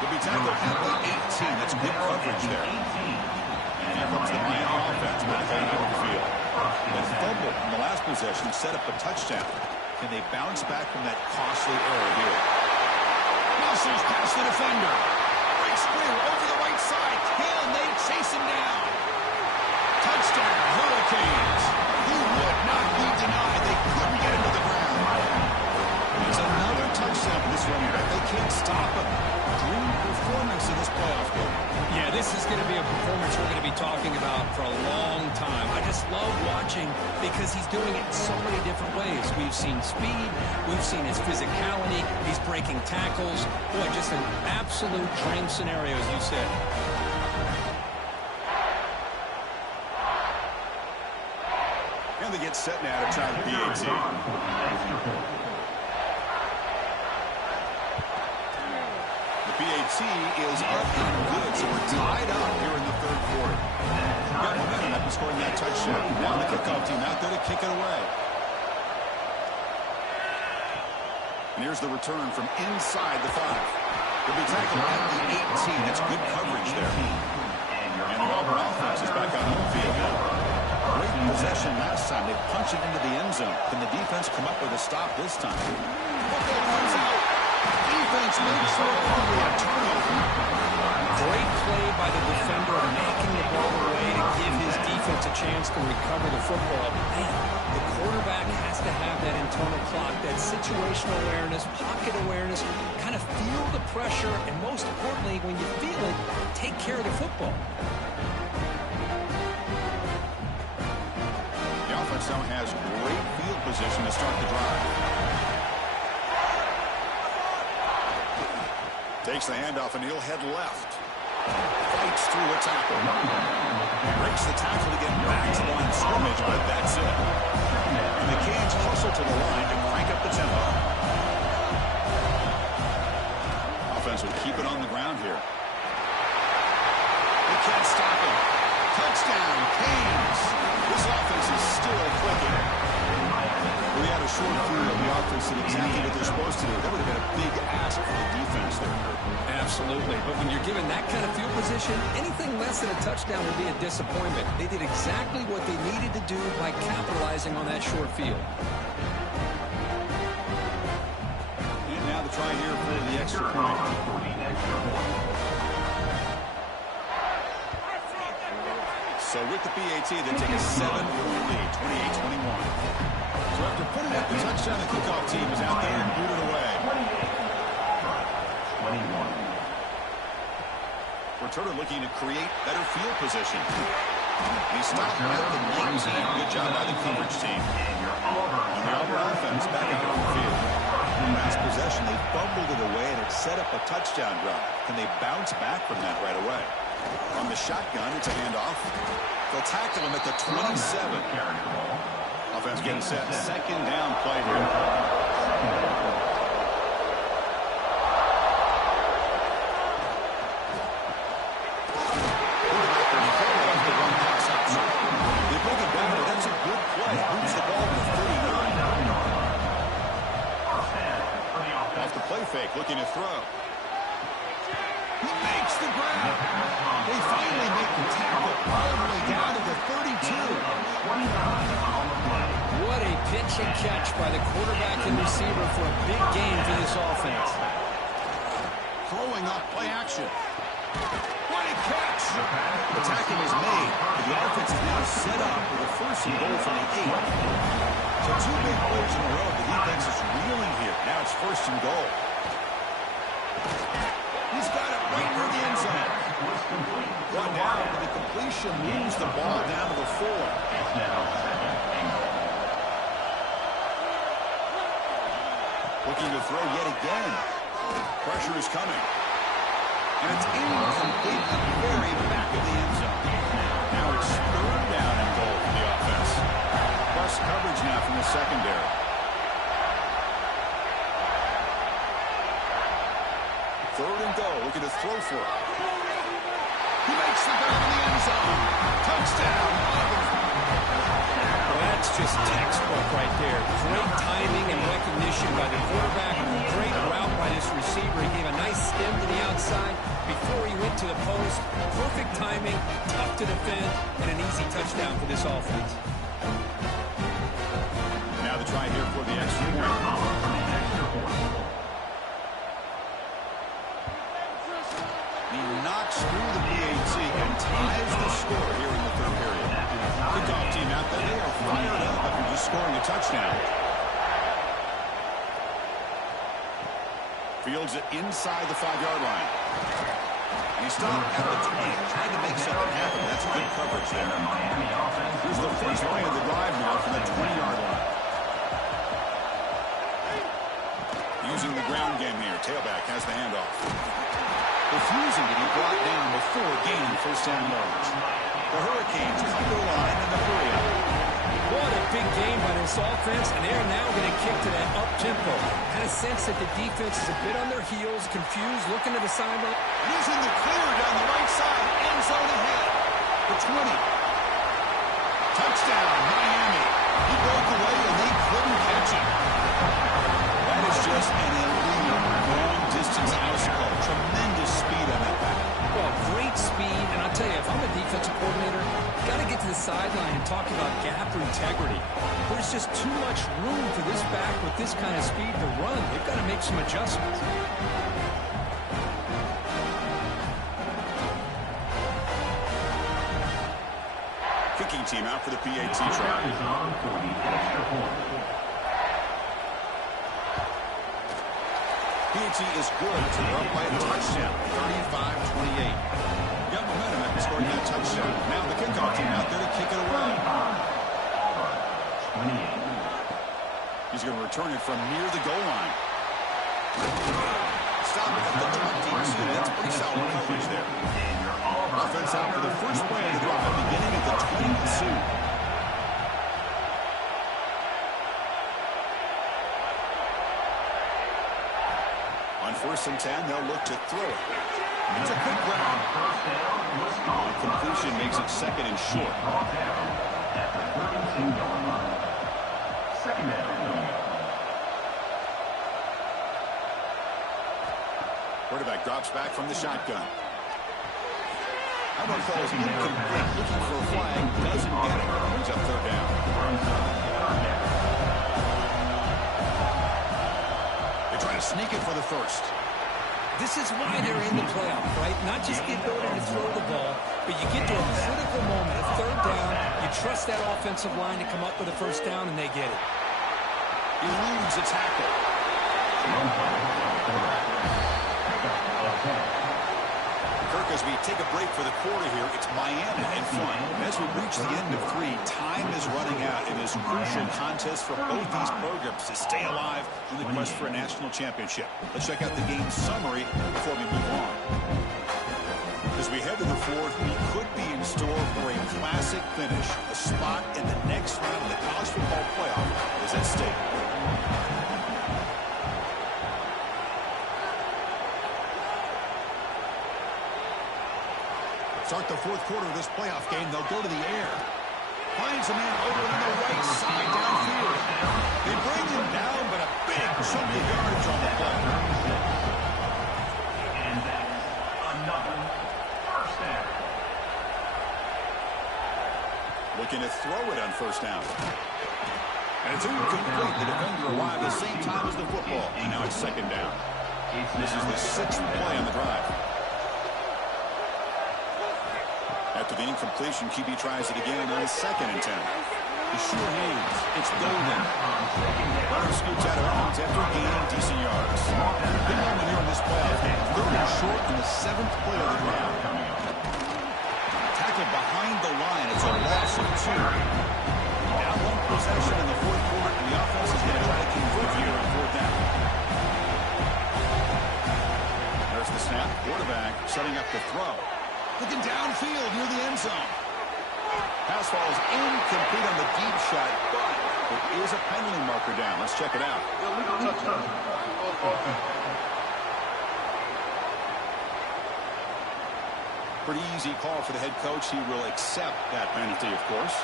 They'll be tackled at the 18. That's good coverage there. And here comes the Miami offense back out of the field. They fumbled in the last possession, set up a touchdown. Can they bounce back from that costly error here? Muscles past the defender. Breaks clear over the right side. Can they chase him down? Touchdown, Hurricanes. He would not be denied. They couldn't get him to the ground. It's another touchdown for this running back. They can't stop him. Dream performance in this playoff game. Yeah, this is going to be a performance we're going to be talking about for a long time. I just love watching because he's doing it in so many different ways. We've seen speed. We've seen his physicality. He's breaking tackles. Boy, just an absolute dream scenario, as you said. And they get set now to try the PAT. PAT is up and good, so we're tied up here in the third quarter. Got momentum after scoring that touchdown. Now the kickoff team out there to kick it away. And here's the return from inside the 5. They'll be tackled at the 18. That's good coverage there. And the Auburn offense is back out on the field. Great possession last time. They punched it into the end zone. Can the defense come up with a stop this time? Football comes out. Defense makes it a turnover. Great play by the defender, knocking the ball away to give his defense a chance to recover the football. Man, the quarterback has to have that internal clock, that situational awareness, pocket awareness, kind of feel the pressure, and most importantly, when you feel it, take care of the football. The offense now has great field position to start the drive. Takes the handoff and he'll head left. Fights through a tackle. Breaks the tackle to get back to the line of scrimmage, but that's it. And the Canes hustle to the line to crank up the tempo. Offense will keep it on the ground here. They can't stop him. Touchdown, Canes. This offense is still clicking. We had a short field of the offense did exactly what they're supposed to do. That would have been a big ask for the defense there. Absolutely. But when you're given that kind of field position, anything less than a touchdown would be a disappointment. They did exactly what they needed to do by capitalizing on that short field. And now the try here for the extra point. So with the PAT, they take a 7-point lead, 28-21. the kickoff team is out there and booted away. 21. Returner looking to create better field position. He stopped at the 19. Good job by the coverage team. And the Auburn offense back out on the field. Last possession, they fumbled it away, and it set up a touchdown drive. Can they bounce back from that right away? On the shotgun, it's a handoff. They'll tackle him at the 27. Offense getting set. Second down play here. Fake, looking to throw. He makes the grab. They finally make the tackle all the way down to the 32. What a pitch and catch by the quarterback and receiver for a big game for this offense. Throwing up play action. What a catch. The tackle is made. The offense is now set up with a first and goal from the 8. So two big plays in a row. The defense is reeling here. Now it's first and goal. He's got it right near the end zone. Brought down, but the completion moves the ball down to the 4. It's now second and goal. Looking to throw yet again. Pressure is coming. And it's incomplete at the very back of the end zone. Now it's third down and goal for the offense. Plus coverage now from the secondary. Third and goal, looking to throw for it. He makes the grab in the end zone. Touchdown, Auburn. Well, that's just textbook right there. Great timing and recognition by the quarterback. Great route by this receiver. He gave a nice stem to the outside before he went to the post. Perfect timing, tough to defend, and an easy touchdown for this offense. Now the try here for the extra point. He knocks through the PAT and ties the score here in the third period. Kickoff team out there, they are fired up after just scoring a touchdown. Fields it inside the 5-yard line. And he stopped at the 20, trying to make something happen. That's good coverage there. Here's the first play of the drive now from the 20-yard line. Using the ground game here. Tailback has the handoff. Refusing to be brought down before gaining first down yards. The Hurricanes come to the line in the hurry up. What a big game by this offense, and they're now going to kick to that up-tempo. Had a sense that the defense is a bit on their heels, confused, looking to the sideline. And he's in the clear down the right side, end zone ahead. The 20. Touchdown, Miami. He broke away, and they couldn't catch him. That is just an elite long-distance house call. Tremendous speed on that back. Well, great speed, and I'll tell you, if I'm a defensive coordinator, you've got to get to the sideline and talk about gap integrity. There's just too much room for this back with this kind of speed to run. They've got to make some adjustments. Kicking team out for the PAT try. PAT is good. They're up by a touchdown, 35-28. Got momentum after scoring that touchdown. Now the kickoff team out there to kick it away. He's going to return it from near the goal line. Stop it at the 22. That's pretty solid coverage there. Offense out for the first play of the drive, beginning at the 22. On 1st and 10, they'll look to throw it. It's a quick round. Completion makes it 2nd and short. Quarterback drops back from the shotgun. How about calls incomplete, looking for a flag, doesn't get it. Brings up 3rd down. They're trying to sneak it for the first. This is why they're in the playoff, right? Not just the ability to throw the ball, but you get to a critical moment, a 3rd down, you trust that offensive line to come up with a first down, and they get it. Eludes a tackle. Kirk, as we take a break for the quarter here, it's Miami in front. As we reach the end of 3, time is running out in this crucial contest for both these programs to stay alive in the quest for a national championship. Let's check out the game summary before we move on. As we head to the 4th, we could be in store for a classic finish. A spot in the next round of the college football playoff is at stake. Start the 4th quarter of this playoff game. They'll go to the air. Finds a man over on the right side downfield. They bring him down, but a big chunk of yardage on the play. And that's another first down. Looking to throw it on first down. And it's incomplete. The defender arrived at the same time as the football. And now it's second down. This is the 6th play on the drive. After the incompletion, QB tries it again on 2nd and 10. The sure hands. It's golden. Runner scoots out of bounds after gaining decent yards. Big moment here in this playoff game. 3rd and short in the 7th play of the drive. Tackled behind the line. It's a loss of 2. Now 1 possession in the 4th quarter, and the offense is going to try to convert here on 4th down. There's the snap. Quarterback setting up the throw. Looking downfield near the end zone. Pass falls incomplete on the deep shot, but there is a penalty marker down. Let's check it out. Pretty easy call for the head coach. He will accept that penalty, of course.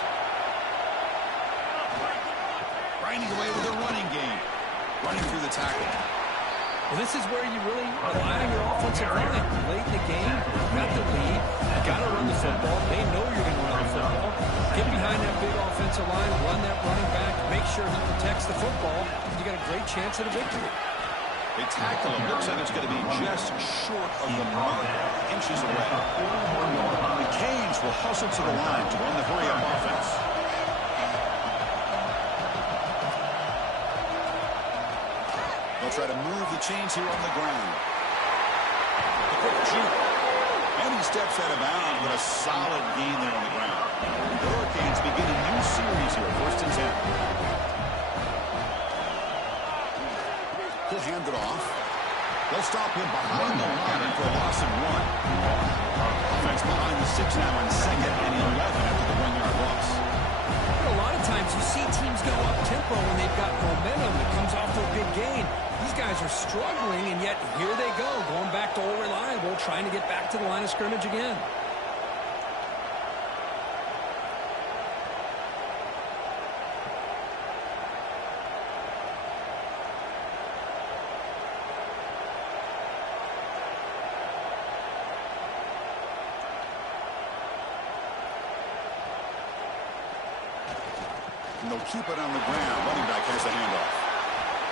Grinding away with a running game. Running through the tackle. Well, this is where you really rely on your offensive line. Late in the game, got the lead, got to run the football. They know you're going to run the football. Get behind that big offensive line, run that running back, make sure he protects the football. You got a great chance at a victory. They tackle him. Looks like it's going to be just short of the mark, inches away. The Canes will hustle to the line to run the hurry-up offense. They'll try to move the chains here on the ground. The quick shoot. And he steps out of bounds with a solid gain there on the ground. The Hurricanes begin a new series here, 1st and 10. He'll hand it off. They'll stop him behind the line for a loss of 1. Offense behind the 6 now on 2nd and 11 after the 1-yard loss. A lot of times you see teams go up-tempo when they've got momentum that comes off to a big gain. These guys are struggling, and yet here they go, going back to old reliable, trying to get back to the line of scrimmage again. And they'll keep it on the ground. Running back has the handoff.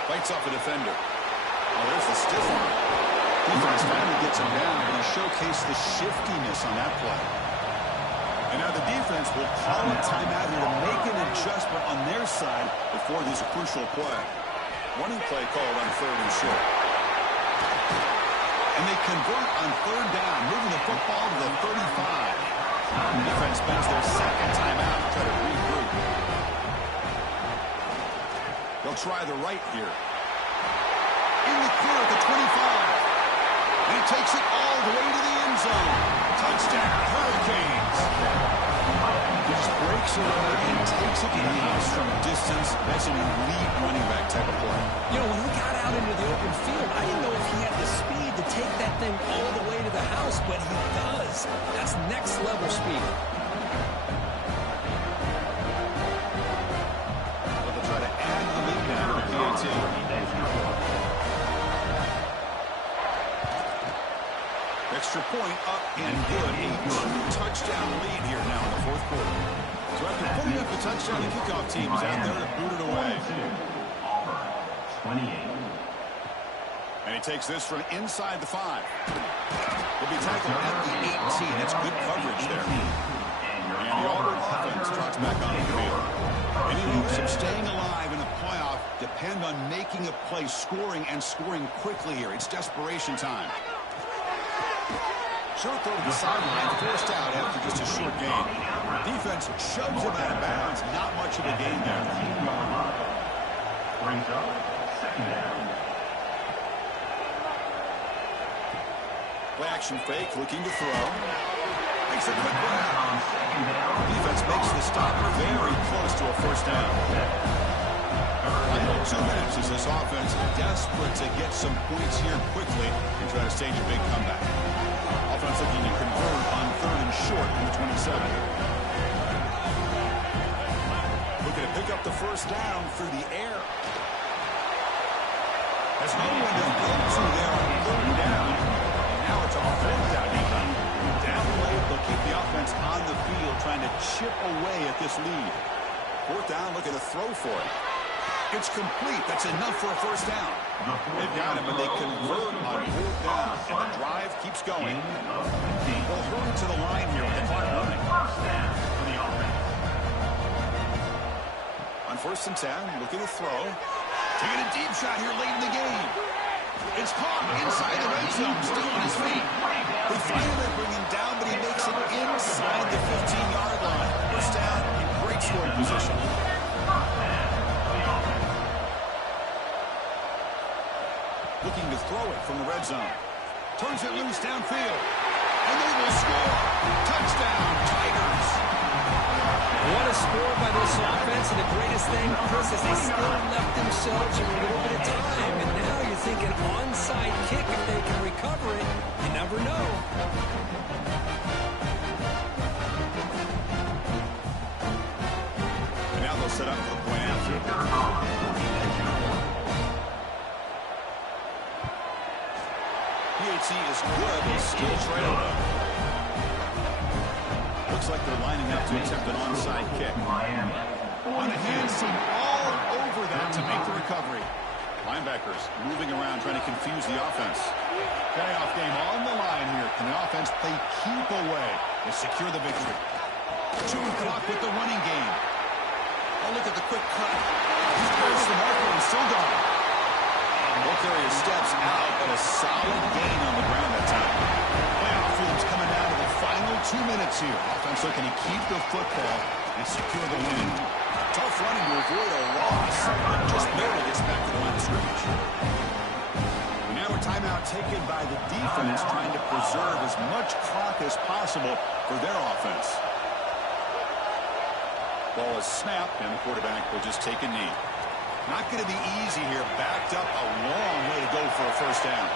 Fights off a defender. Oh, there's the stiff arm. Defense finally gets him down, and he showcased the shiftiness on that play. And now the defense will call a timeout here to make an adjustment on their side before this crucial play. Running play called on 3rd and short. And they convert on 3rd down, moving the football to the 35. The defense spends their 2nd timeout to try to regroup. They'll try the right here. In the clear at the 25. And he takes it all the way to the end zone. Touchdown, Hurricanes. He just breaks away and takes it to the house from distance. That's an elite running back type of play. You know, when he got out into the open field, I didn't know if he had the speed to take that thing all the way to the house, but he does. That's next level speed. They'll try to add the lead now to the PAT. Extra point up and good. A two-touchdown lead here now in the 4th quarter. So after putting up the touchdown, the kickoff team is out there to boot it away. 28. And he takes this from inside the 5. He'll be tackled at the 18. That's good coverage there. And the Auburn offense trots back on the field. Any hopes of staying alive in the playoff depend on making a play, scoring, and scoring quickly here. It's desperation time. Short throw to the sideline, forced out after just a short gain. Defense shoves him out of bounds. Not much of a gain there. Brings up second down. Play action fake, looking to throw. Makes a quick grab. Defense makes the stop very close to a first down. Final 2 minutes as this offense desperate to get some points here quickly and try to stage a big comeback. Offense looking to convert on 3rd and short from the 27. Looking to pick up the first down through the air. There's no one to go to there on 3rd down. And now it's on 4th down. Down play, they'll keep the offense on the field trying to chip away at this lead. 4th down, looking to throw for it. It's complete. That's enough for a first down. They've got him, but they convert on 4th down, and the drive keeps going. They'll hurry to the line here with the clock running. On 1st and 10, looking to throw. Taking a deep shot here late in the game. It's caught inside the red zone, still on his feet. They finally bring him down, but he makes it inside the 15-yard line. First down in great scoring position. Looking to throw it from the red zone. Turns it loose downfield. And they will score. Touchdown, Tigers. What a score by this offense. And the greatest thing, Chris, is they still left themselves a little bit of time. And now you're thinking onside kick if they can recover it. You never know. And now they'll set up for the point after. PHC is good, but still trailing. Looks like they're lining up to attempt an onside kick. On a hand seam all over that to make the recovery. Linebackers moving around trying to confuse the offense. Payoff game on the line here. Can the offense play keep away and secure the victory? Chewing clock with the running game. Oh, look at the quick cut. He's close to marker and still gone. Both areas steps out, but a solid gain on the ground that time. Playoff films coming down to the final 2 minutes here. Offense looking to keep the football and secure the win. Tough running to avoid a loss. Just barely gets back to the line of scrimmage. And now a timeout taken by the defense trying to preserve as much clock as possible for their offense. Ball is snapped, and the quarterback will just take a knee. Not going to be easy here. Backed up a long way to go for a first down.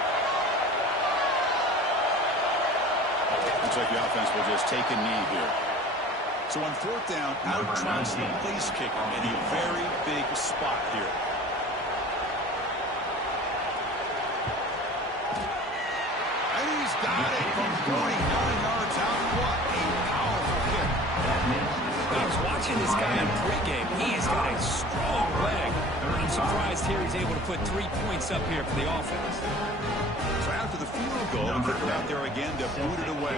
Looks like the offense will just take a knee here. So on 4th down, out trots the place kicker in a very big spot here. And he's got it from 49 yards out. What a powerful kick. I was watching this guy in pregame. He has got a strong leg. I'm surprised here he's able to put 3 points up here for the offense. So after the field goal, the kicker out there again to boot it away.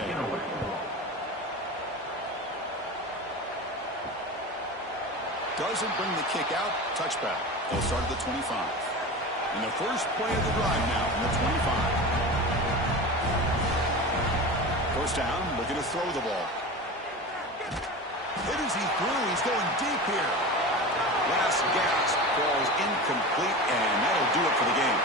Doesn't bring the kick out. Touchback. They'll start at the 25. And the first play of the drive now from the 25. First down, looking to throw the ball. Hit as he threw. He's going deep here. Last gasp falls incomplete, and that'll do it for the game.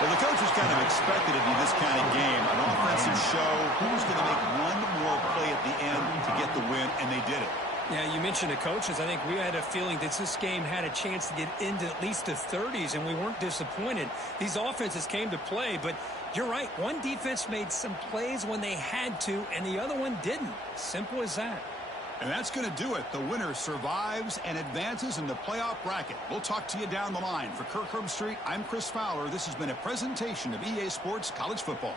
Well, the coaches kind of expected it to be this kind of game. An offensive show. Who's going to make one more play at the end to get the win, and they did it. Yeah, you mentioned the coaches. I think we had a feeling that this game had a chance to get into at least the 30s, and we weren't disappointed. These offenses came to play, but you're right. One defense made some plays when they had to, and the other one didn't. Simple as that. And that's going to do it. The winner survives and advances in the playoff bracket. We'll talk to you down the line. For Kirk Herbstreit, I'm Chris Fowler. This has been a presentation of EA Sports College Football.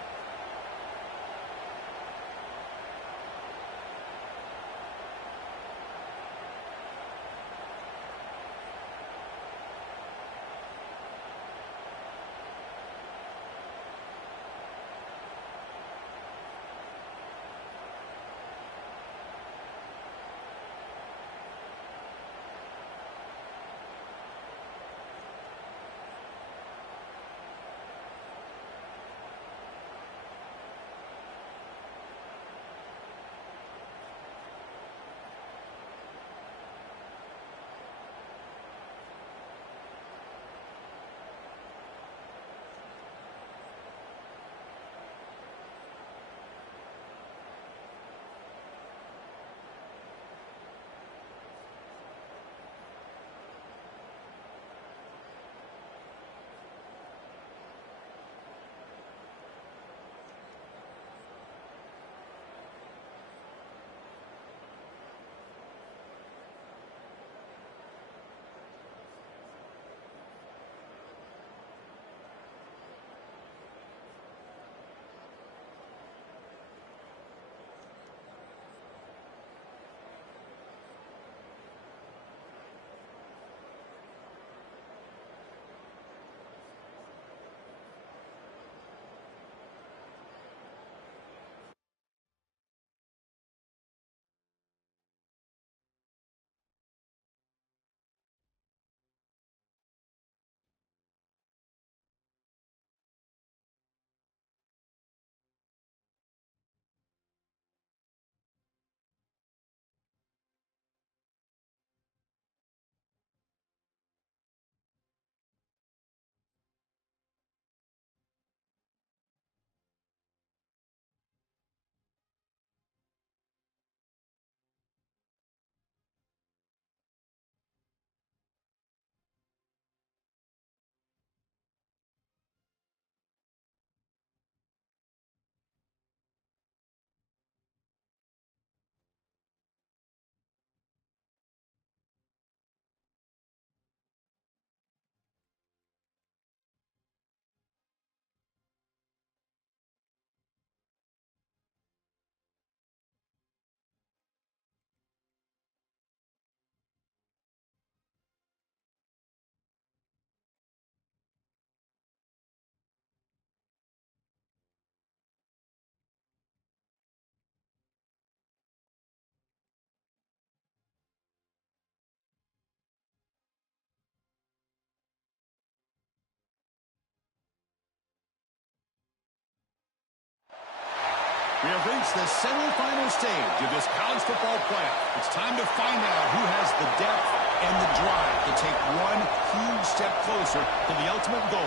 We have reached the semifinal stage of this college football playoff. It's time to find out who has the depth and the drive to take one huge step closer to the ultimate goal.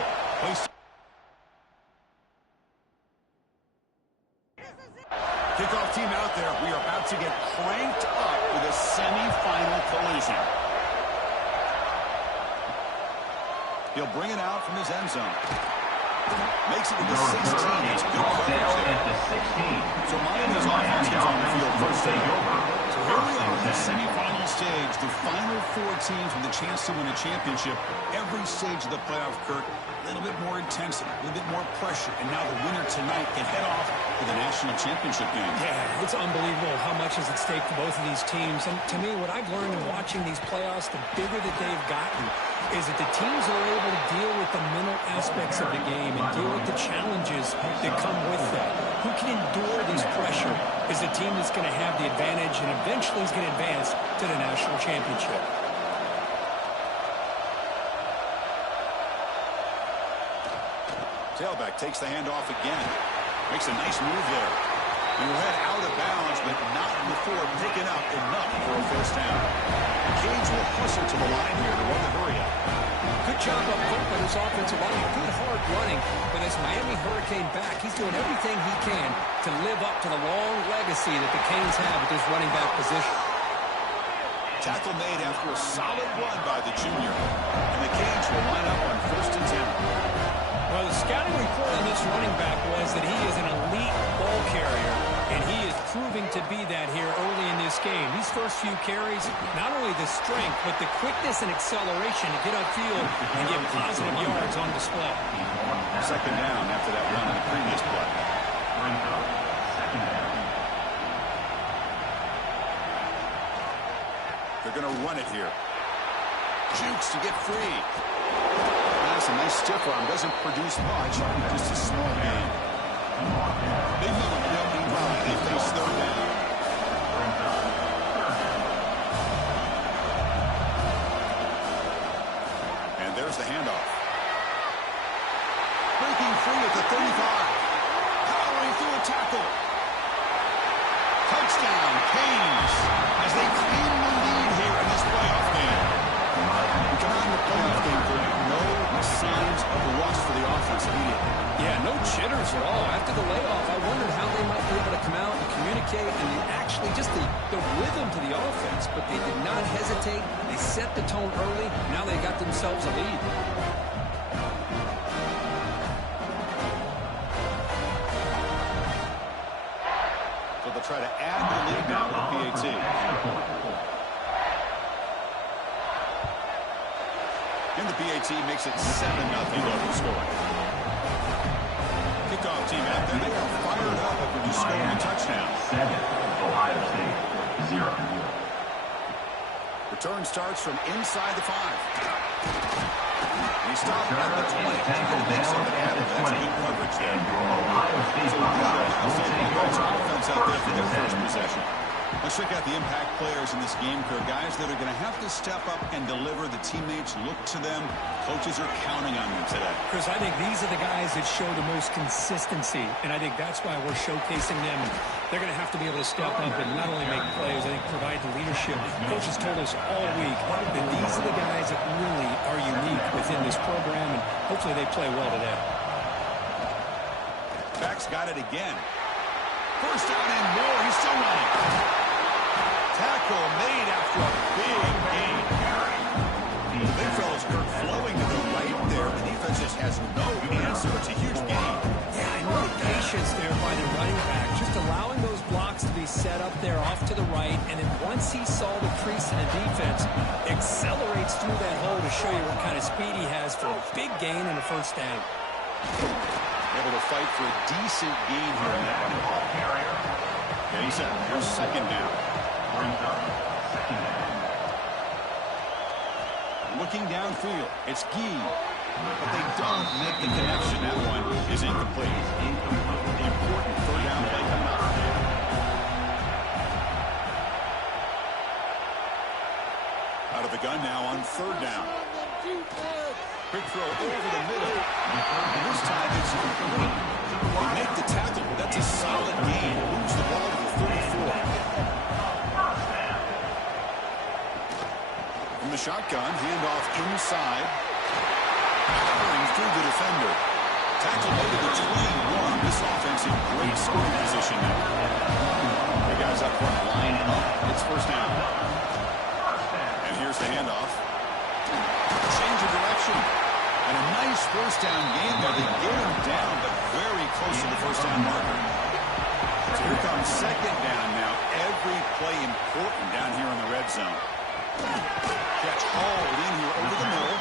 Kickoff team out there. We are about to get cranked up with a semifinal collision. He'll bring it out from his end zone. Makes it to the 16. It's good coverage there. So Miami's offense gets on the field first thing. So here we are, the semifinal stage. The final four teams with a chance to win a championship. Every stage of the playoff, Kirk, a little bit more intensity, a little bit more pressure. And now the winner tonight can head off to the national championship game. Yeah, it's unbelievable how much is at stake for both of these teams. And to me, what I've learned in watching these playoffs, the bigger that they've gotten, is that the teams are able to deal with the mental aspects of the game and deal with the challenges that come with that. Who can endure this pressure is the team that's going to have the advantage and eventually is going to advance to the national championship. Tailback takes the handoff again. Makes a nice move there. He head out of bounds, but not before picking up enough for a first down. Canes will hustle to the line here to run the hurry up. Good job up front by this offensive line. Good hard running for this Miami Hurricane back. He's doing everything he can to live up to the long legacy that the Canes have at this running back position. Tackle made after a solid run by the junior. And the Canes will line up on 1st and 10. Well, the scouting report on this running back was that he is an elite ball carrier, and he is proving to be that here early in this game. These first few carries, not only the strength, but the quickness and acceleration to get upfield and get positive yards on display. Second down after that run in the previous play. They're going to run it here. Jukes to get free. That's a nice stiff arm. Doesn't produce much. Just a small gain. Big moment in the opening drive. They face third down. And there's the handoff. Breaking free at the 35. Powering through a tackle. Touchdown, Canes, as they claim the lead here in this playoff game. We come out in the playoff game for no signs of rust for the offense immediately. Yeah, no jitters at all. After the layoff, I wondered how they might be able to come out and communicate and actually just the rhythm to the offense. But they did not hesitate. They set the tone early. Now they got themselves a lead. So they'll try to add the lead now with the PAT. And the PAT makes it 7-0 local scoring. Kickoff team out there. They are fired up after just scoring a touchdown. 7, Ohio State, 0. Return starts from inside the 5. He stopped at the 20. Makes something happen. That's good coverage there. So Ohio State offense out there for their first possession. Let's check out the impact players in this game, Kirk. Guys that are going to have to step up and deliver. The teammates look to them. Coaches are counting on them today. Chris, I think these are the guys that show the most consistency, and I think that's why we're showcasing them. They're going to have to be able to step up and not only make plays, I think provide the leadership. Coaches told us all week that these are the guys that really are unique within this program, and hopefully they play well today. Back's got it again. First down and more. He's still running. Tackle made after a big gain. The big fella's Kirk flowing to the right there. The defense just has no answer. It's a huge gain. Yeah, I know the patience there by the running back, just allowing those blocks to be set up there off to the right, and then once he saw the crease in the defense, accelerates through that hole to show you what kind of speed he has for a big gain and a first down. Able to fight for a decent gain here in that one. And he said, here's second down. Looking downfield, it's Gee, but they don't make the connection. That one is incomplete. The important third down play coming up. Out of the gun now on third down. Quick throw over the middle. And this time it's complete. They make the tackle. That's a solid gain. Moves the ball to the 34. From the shotgun, handoff inside. Powering through the defender. Tackle made to the 21. This offense in great scoring position now. The guys up front line up. It's first down. And here's the handoff. Change of direction. And a nice first down gain there. They get him down, but very close to the first down marker. So here comes second down now. Every play important down here in the red zone. Catch hauled in here over the middle.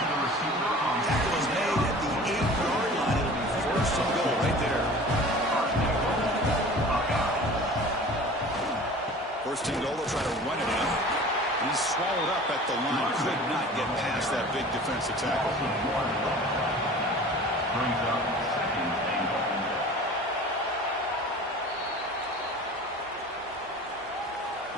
Tackle is made at the 8-yard line. It'll be first and goal right there. First and goal, they'll try to run it in. He's swallowed up at the line. Could not get past that big defensive tackle. Brings up second and goal.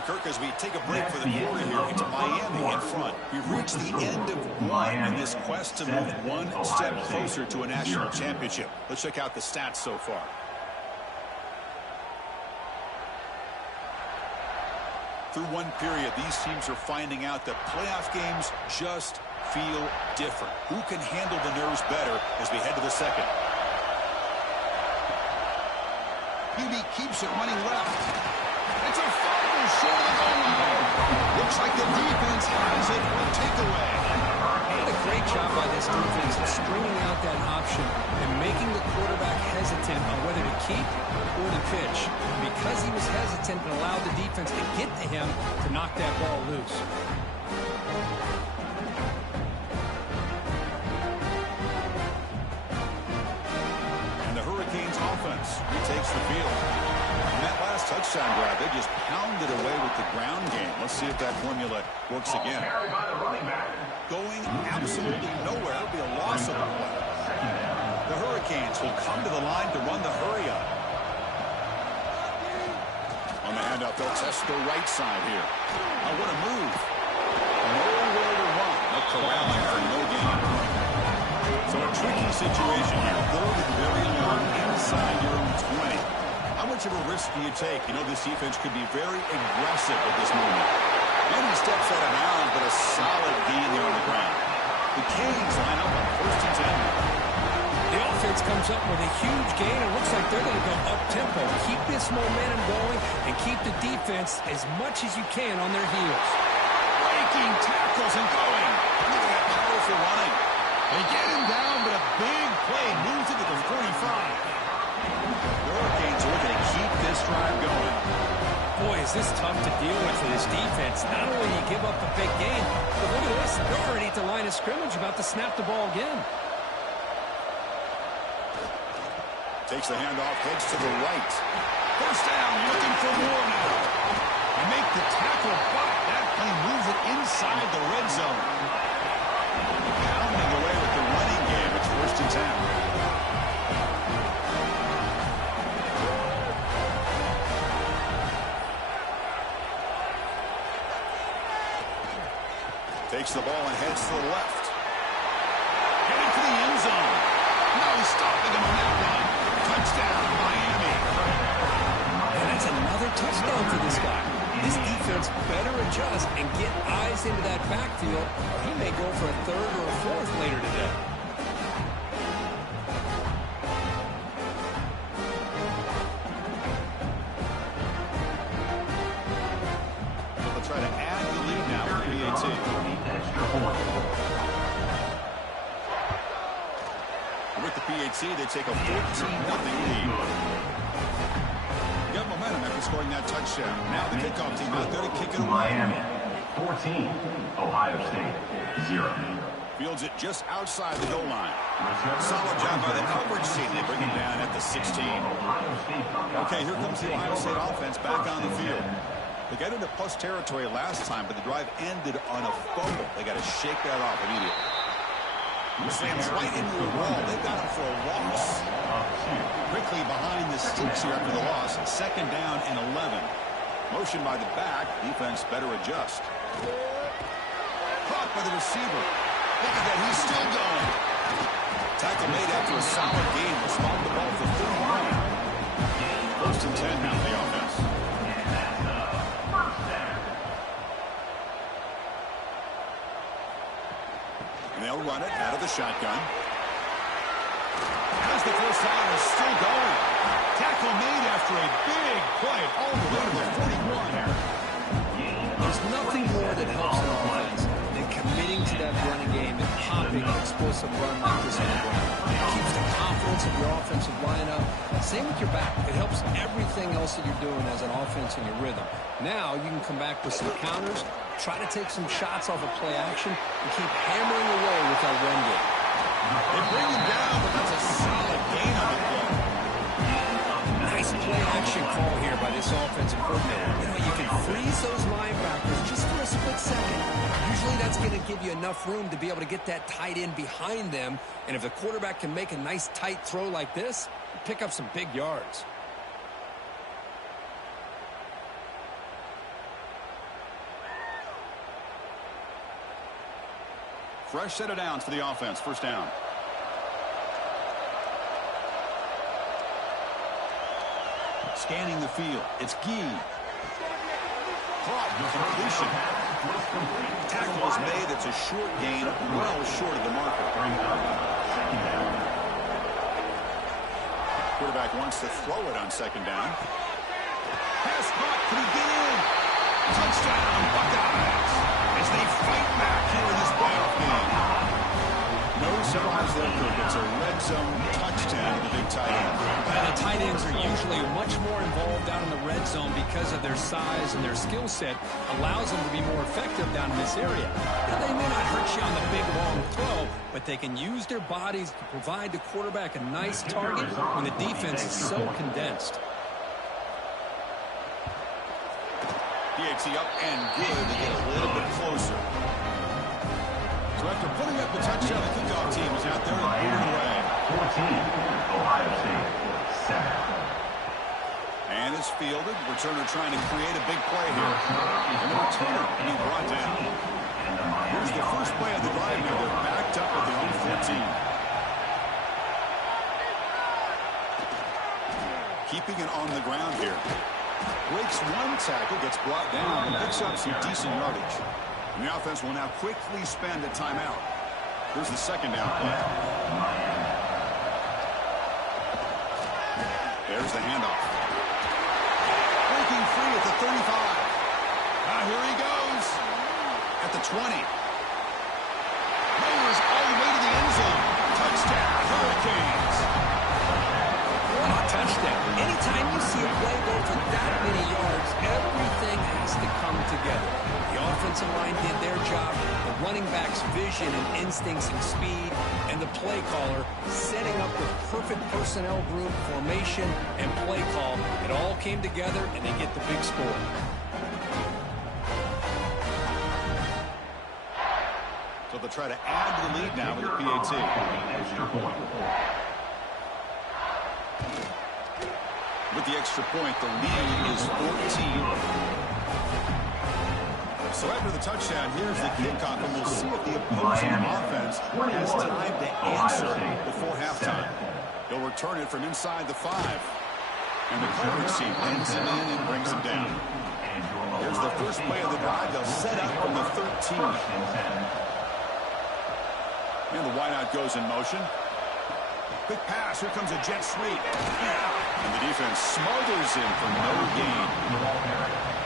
Kirk, as we take a break for the quarter here, it's Miami in front. We've reached the end of one in this quest to move one step closer to a national championship. Let's check out the stats so far. Through one period, these teams are finding out that playoff games just feel different. Who can handle the nerves better as we head to the second? QB keeps it running left. It's a fumble short of the goal line. Looks like the defense has it for a takeaway. Did a great job by this defense of stringing out that option and making the quarterback hesitant on whether to keep or to pitch. Because he was hesitant and allowed the defense to get to him to knock that ball loose. And the Hurricanes offense retakes the field. And that last touchdown grab, they just pounded away with the ground game. Let's see if that formula works again. Going absolutely nowhere. It'll be a loss of the play. The Hurricanes will come to the line to run the hurry up. On the handoff, they'll test the right side here. Now what a move. Nowhere to run. No corralling for no gain. So a tricky situation here. Third and very long inside your own 20. How much of a risk do you take? You know, this defense could be very aggressive at this moment. And he steps out of bounds, but a solid gain there on the ground. The Canes line up on first and 10. The offense comes up with a huge gain. It looks like they're going to go up-tempo. Keep this momentum going and keep the defense as much as you can on their heels. Breaking tackles and going. Look at that powerful running. They get him down, but a big play moves it to the 45. The Hurricanes are looking to keep this drive going. Boy, is this tough to deal with for this defense. Not only do you give up a big game, but look at this. They're already at the line of scrimmage, about to snap the ball again. Takes the handoff, heads to the right. First down, looking for more now. They make the tackle, but that play moves it inside the red zone. Pounding away with the running game. It's first and 10. Takes the ball and heads to the left. Heading to the end zone. No stopping him on that run. Touchdown, Miami. And that's another touchdown for this guy. This defense better adjust and get eyes into that backfield, or he may go for a third or a fourth later today. They'll try to add the lead now for PAT. With the PAT, they take a 14-0 lead. Got momentum after scoring that touchdown. Now the kickoff team out there to kick it away. Miami, 14. Ohio State, 0. Fields it just outside the goal line. Solid job by the coverage team. They bring him down at the 16. Okay, here comes the Ohio State offense back on the field. They got into plus territory last time, but the drive ended on a fumble. They got to shake that off immediately. Slams right into the wall. They've got him for a loss. Quickly behind the sticks here after the loss. Second down and 11. Motion by the back. Defense better adjust. Caught by the receiver. Look at that. He's still going. Tackle made after a solid game. Will spot the ball for 31. First and 10 now for the offense. And they'll run it out of the shotgun. As the first down is still going. Tackle made after a big play all the way to the 41. There's nothing more that helps an offense than committing to that running game and popping an explosive run like this on the ground. It keeps the confidence of your offensive lineup. Same with your back. It helps everything else that you're doing as an offense in your rhythm. Now you can come back with some counters, try to take some shots off of play action, and keep hammering away with our run game. They bring him down, but that's a solid gain on the play. Nice play action call here by this offensive coordinator. You know, you can freeze those linebackers just for a split second. Usually that's going to give you enough room to be able to get that tight end behind them. And if the quarterback can make a nice tight throw like this, pick up some big yards. Fresh set of downs for the offense. First down. Scanning the field. It's Gee. Caught. Completion. Tackle is made. It's a short gain, well short of the marker. Quarterback wants to throw it on second down. Pass caught. Can he get in? Touchdown, Buckeyes. As they fight back here in this playoff game. No surprise there, Kirk. It's a red zone touchdown to the big tight end. And the tight ends are usually much more involved down in the red zone because of their size and their skill set allows them to be more effective down in this area. Now, they may not hurt you on the big, long throw, but they can use their bodies to provide the quarterback a nice target when the defense is so condensed. PAT up and good to get a little bit closer. So after putting up the touchdown, the kickoff team is out there and moving away. 14, Ohio State, 7. And it's fielded. Returner trying to create a big play here. And the returner being brought down. Here's the first play of the drive now. They're backed up at their own 14. Keeping it on the ground here. Breaks one tackle, gets brought down, and picks up some decent yardage. And the offense will now quickly spend a timeout. Here's the second down play. There's the handoff. Breaking free at the 35. Now here he goes. At the 20. Mayors all the way to the end zone. Touchdown, Hurricanes. What a touchdown. Anytime you see a play go for that many yards, everything has to come together. The offensive line did their job, the running back's vision and instincts and speed, and the play caller setting up the perfect personnel group, formation, and play call. It all came together, and they get the big score. So they'll try to add to the lead now with the PAT. Extra point. With the extra point, the lead is 14. So after the touchdown, here's the kickoff, and we'll see if the opposing offense has time to answer before halftime. They'll return it from inside the 5. And the coverage team ends him in and brings him down. Here's the first play of the drive. They'll set up from the 13. And the wideout goes in motion. Quick pass. Here comes a jet sweep. And the defense smothers him for no gain.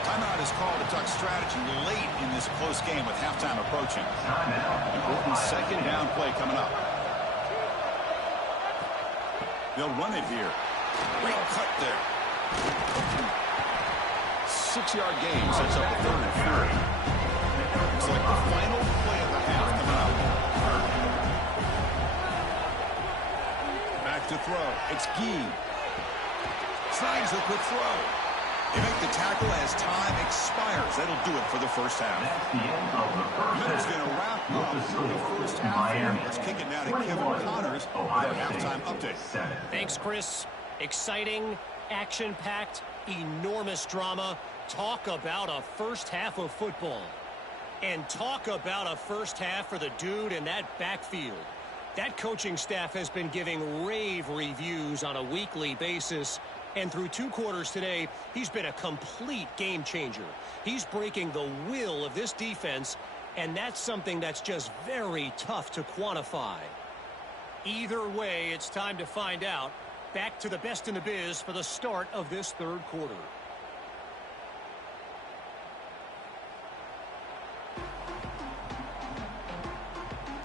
Timeout is called to talk strategy late in this close game with halftime approaching. Important second down play coming up. They'll run it here. Great cut there. 6-yard gain sets up the 3rd and 4. Looks like the final play of the half coming up. Back to throw. It's Gee. Slides the quick throw. They make the tackle as time expires. That'll do it for the first half. Minutes going to wrap up the first half. Let's kick it now to Kevin Connors with our halftime update. Thanks, Chris. Exciting, action-packed, enormous drama. Talk about a first half of football. And talk about a first half for the dude in that backfield. That coaching staff has been giving rave reviews on a weekly basis. And through 2 quarters today, he's been a complete game changer. He's breaking the will of this defense, and that's something that's just very tough to quantify. Either way, it's time to find out. Back to the best in the biz for the start of this 3rd quarter.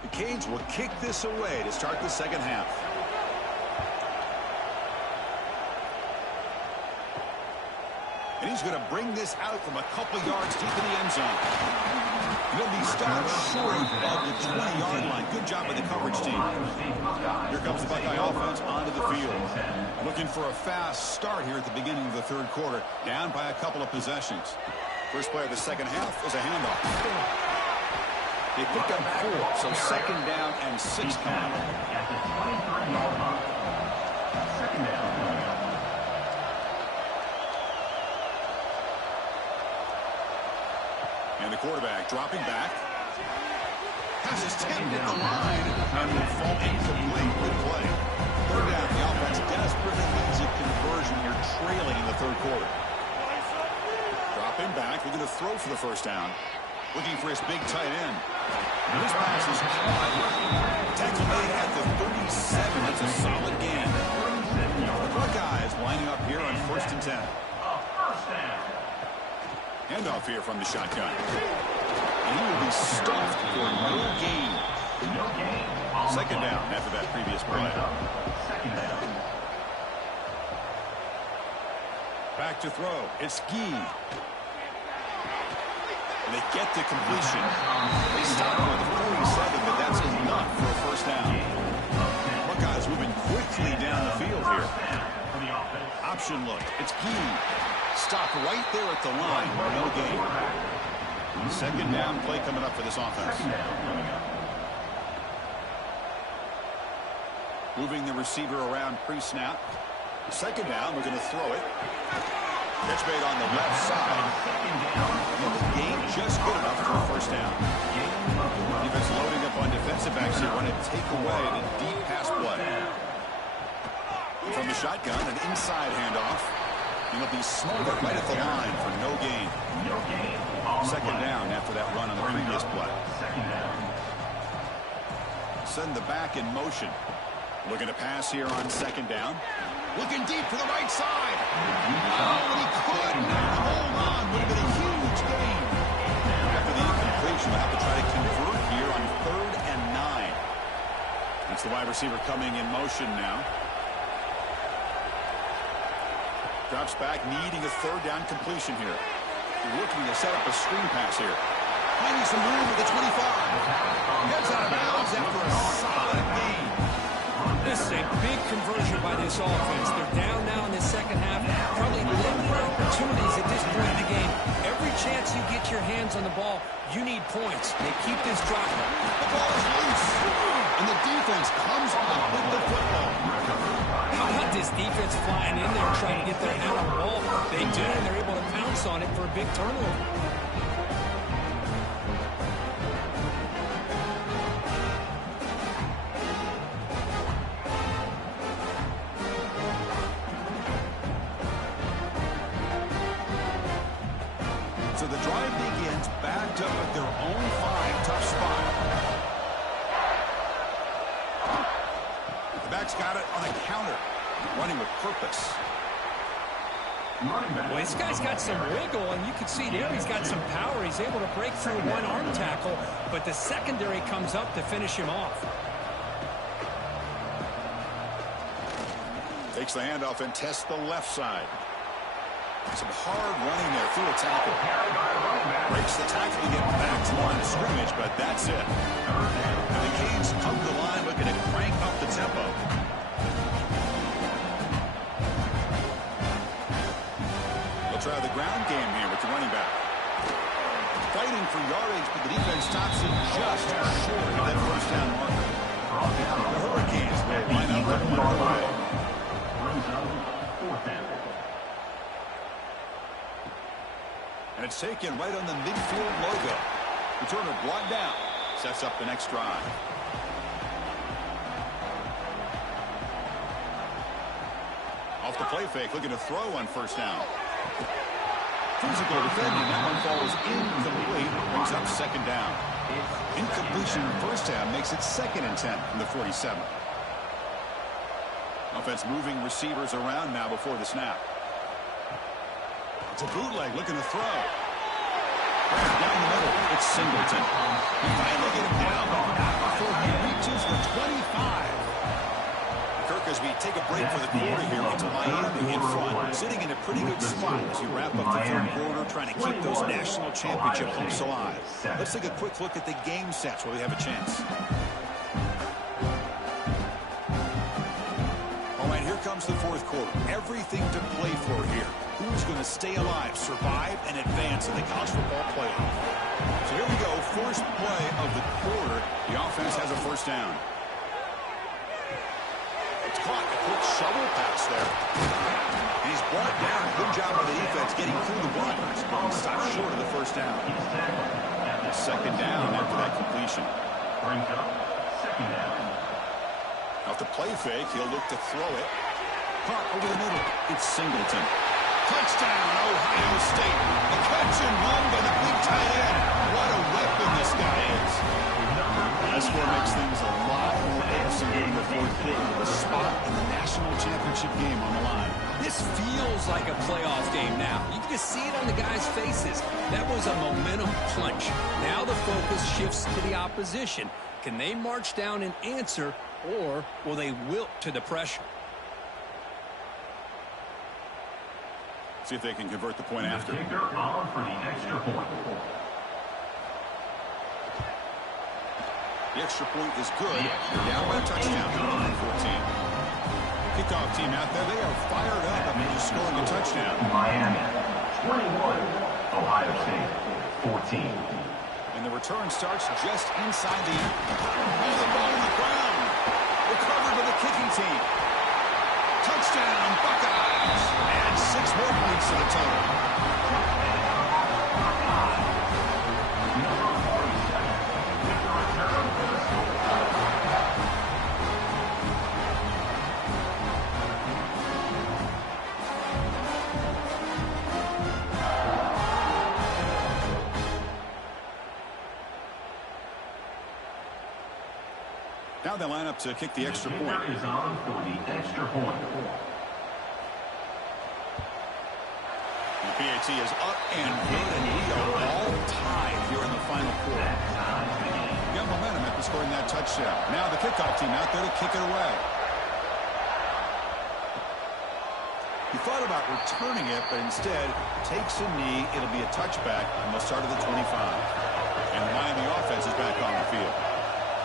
The Canes will kick this away to start the 2nd half. And he's going to bring this out from a couple yards deep in the end zone. He'll be stopped short of the 20-yard line. Good job by the coverage team. Here comes the Buckeye offense onto the field. Looking for a fast start here at the beginning of the 3rd quarter. Down by a couple of possessions. First play of the 2nd half is a handoff. They picked up 4, so 2nd down and 6 coming. At the 23-yard line. 2nd down. And the quarterback dropping back. Pass is tipped at the line and will fall incomplete. Good play. 3rd down. The offense desperately needs a conversion. You're trailing in the 3rd quarter. Dropping back. Looking to throw for the 1st down. Looking for his big tight end. And this pass is caught. Tackle made at the 37. That's a solid gain. The Buckeyes lining up here on 1st and 10. Handoff here from the shotgun. And he will be stuffed for no gain. 2nd down after that previous play. Back to throw. It's Gee. And they get to completion. They stop with the 47, but that's enough for a 1st down. Buckeyes moving quickly down the field here. Option look. It's Gee. Stopped right there at the line. No gain. 2nd down play coming up for this offense. Moving the receiver around pre-snap. 2nd down, we're going to throw it. Catch made on the left side. And the gain just good enough for a 1st down. Defense loading up on defensive backs here. Want to take away the deep pass play. From the shotgun, an inside handoff. And it'll be smothered right at the line for no gain. 2nd down after that run on the previous play. Send the back in motion. Looking to pass here on 2nd down. Looking deep for the right side. Oh, and he could not hold on. Would have been a huge gain. After the incompletion, we'll have to try to convert here on 3rd and 9. That's the wide receiver coming in motion now. Drops back, needing a 3rd down completion here. Looking to set up a screen pass here. Finding some room at the 25. Gets out of bounds after a solid gain. This is a big conversion by this offense. They're down now in the 2nd half. Probably limited opportunities at this point in the game. Every chance you get your hands on the ball, you need points. They keep this dropping. The ball is loose. And the defense comes up with the football. How about this defense flying in there trying to get their hand on the ball? They do, and they're able to pounce on it for a big turnover. So the drive begins backed up at their own 5. Tough spot. The back's got it on a counter. Running with purpose. Well, this guy's got some wiggle, and you can see there he's got some power. He's able to break through one arm tackle, but the secondary comes up to finish him off. Takes the handoff and tests the left side. Some hard running there through a tackle. Breaks the tackle to get back to the line of scrimmage, but that's it. And the Canes hug the line, looking to crank up the tempo. They'll try the ground game here with the running back. Fighting for yardage, but the defense stops it just short of that 1st down marker. The Hurricanes will line up and run away. And it's taken right on the midfield logo. Returner brought down. Sets up the next drive. Off the play fake, looking to throw on first down. Physical defending. That one falls incomplete. Brings up second down. Incompletion in first down makes it 2nd and 10 from the 47. Offense moving receivers around now before the snap. It's a bootleg looking to throw. Down the middle, it's Singleton. He finally get him down before he reaches the 25. Kirk, as we take a break for the quarter here, it's Miami in front, sitting in a pretty good spot as you wrap up the third quarter, trying to keep those national championship hopes alive. Let's take a quick look at the game sets where we have a chance. All right, here comes the fourth quarter. Everything to play for here. Who's going to stay alive, survive, and advance in the college football playoff? So here we go, first play of the quarter. The offense has a first down. It's caught, a quick shovel pass there. And he's brought down. Good job by the defense getting through the blockers. But he stopped short of the first down. Second down after that completion. Brings up second down. Off the play fake, he'll look to throw it. Caught over the middle. It's Singleton. Touchdown, Ohio State. A catch and run by the big tight end. What a weapon this guy is. That score makes things a lot more interesting in the fourth quarter. The spot in the national championship game on the line. This feels like a playoff game now. You can just see it on the guys' faces. That was a momentum punch. Now the focus shifts to the opposition. Can they march down and answer, or will they wilt to the pressure? See if they can convert the point after. Kicker on for the extra point. The extra point is good. They're down by a touchdown. 14. Kickoff team out there. They are fired up after scoring a touchdown. Miami 21, Ohio State 14. And the return starts just inside the end. Oh, the ball on the ground. Recovered by the kicking team. Touchdown, Buckeyes. And 6 more points to the total. Now they line up to kick the extra point. Is on for the extra point. The PAT is up and good, and we are all tied here in the final quarter. Got momentum after scoring that touchdown. Now the kickoff team out there to kick it away. He thought about returning it, but instead takes a knee. It'll be a touchback, and they'll start at the 25. And the Miami offense is back on the field.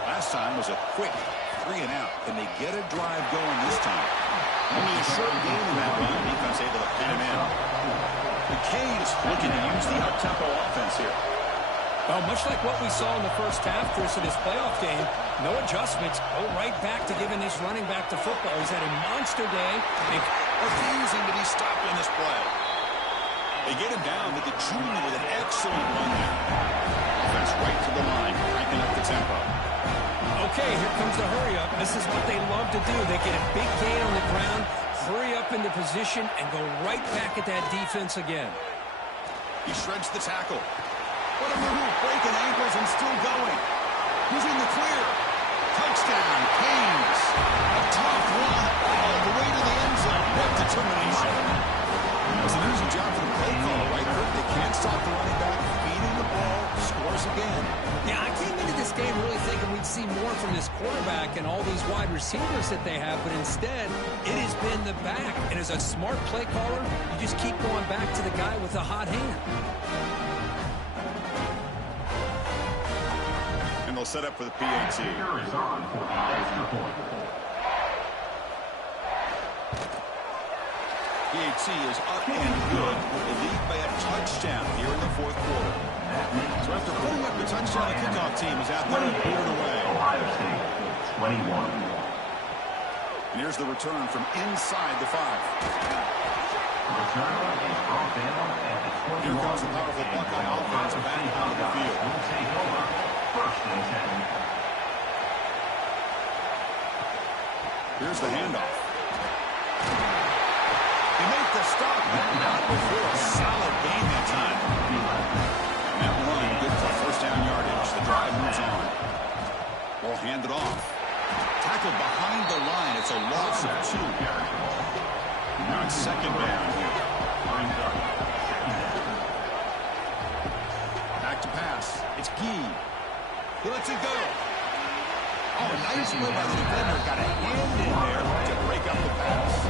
Last time was a quick 3 and out. Can they get a drive going this time? Only a short game in that one. Defense able to pin him in. The Canes looking to use the up-tempo offense here. Well, much like what we saw in the first half, Chris, of this playoff game, no adjustments. Go right back to giving his running back to football. He's had a monster day. Refusing to be stopped on this play. They get him down with the junior with an excellent run there. Offense right to the line, cranking up the tempo. Okay, here comes the hurry up. This is what they love to do. They get a big gain on the ground, hurry up into position, and go right back at that defense again. He shreds the tackle. What a move, breaking ankles and still going. He's in the clear. Touchdown, Canes. A tough run all the way to the end zone. What determination. It's an easy job for the play caller, right, Kirk? They can't stop the running back, feeding the ball, scores again. Yeah, I came into this game really thinking we'd see more from this quarterback and all these wide receivers that they have, but instead, it has been the back. And as a smart play caller, you just keep going back to the guy with the hot hand. And they'll set up for the PAT. Kicker is on for the extra point. PAT is up and good. They lead by a touchdown here in the fourth quarter. So after pulling up the touchdown, the kickoff team is out there and put it away. Ohio State 21. And here's the return from inside the 5. Return is brought down at the 21. Here comes the powerful Buckeye offense back out of the field. Will take over. First and 10. Here's the handoff. stop. Not before a solid gain that time. And that run, good for first down yardage. The drive moves on. Ball handed off. Tackled behind the line. It's a loss of 2. Now it's second down here. Back to pass. It's Gee. He lets it go. Oh, nice move by the defender. Got a hand in there to break up the pass.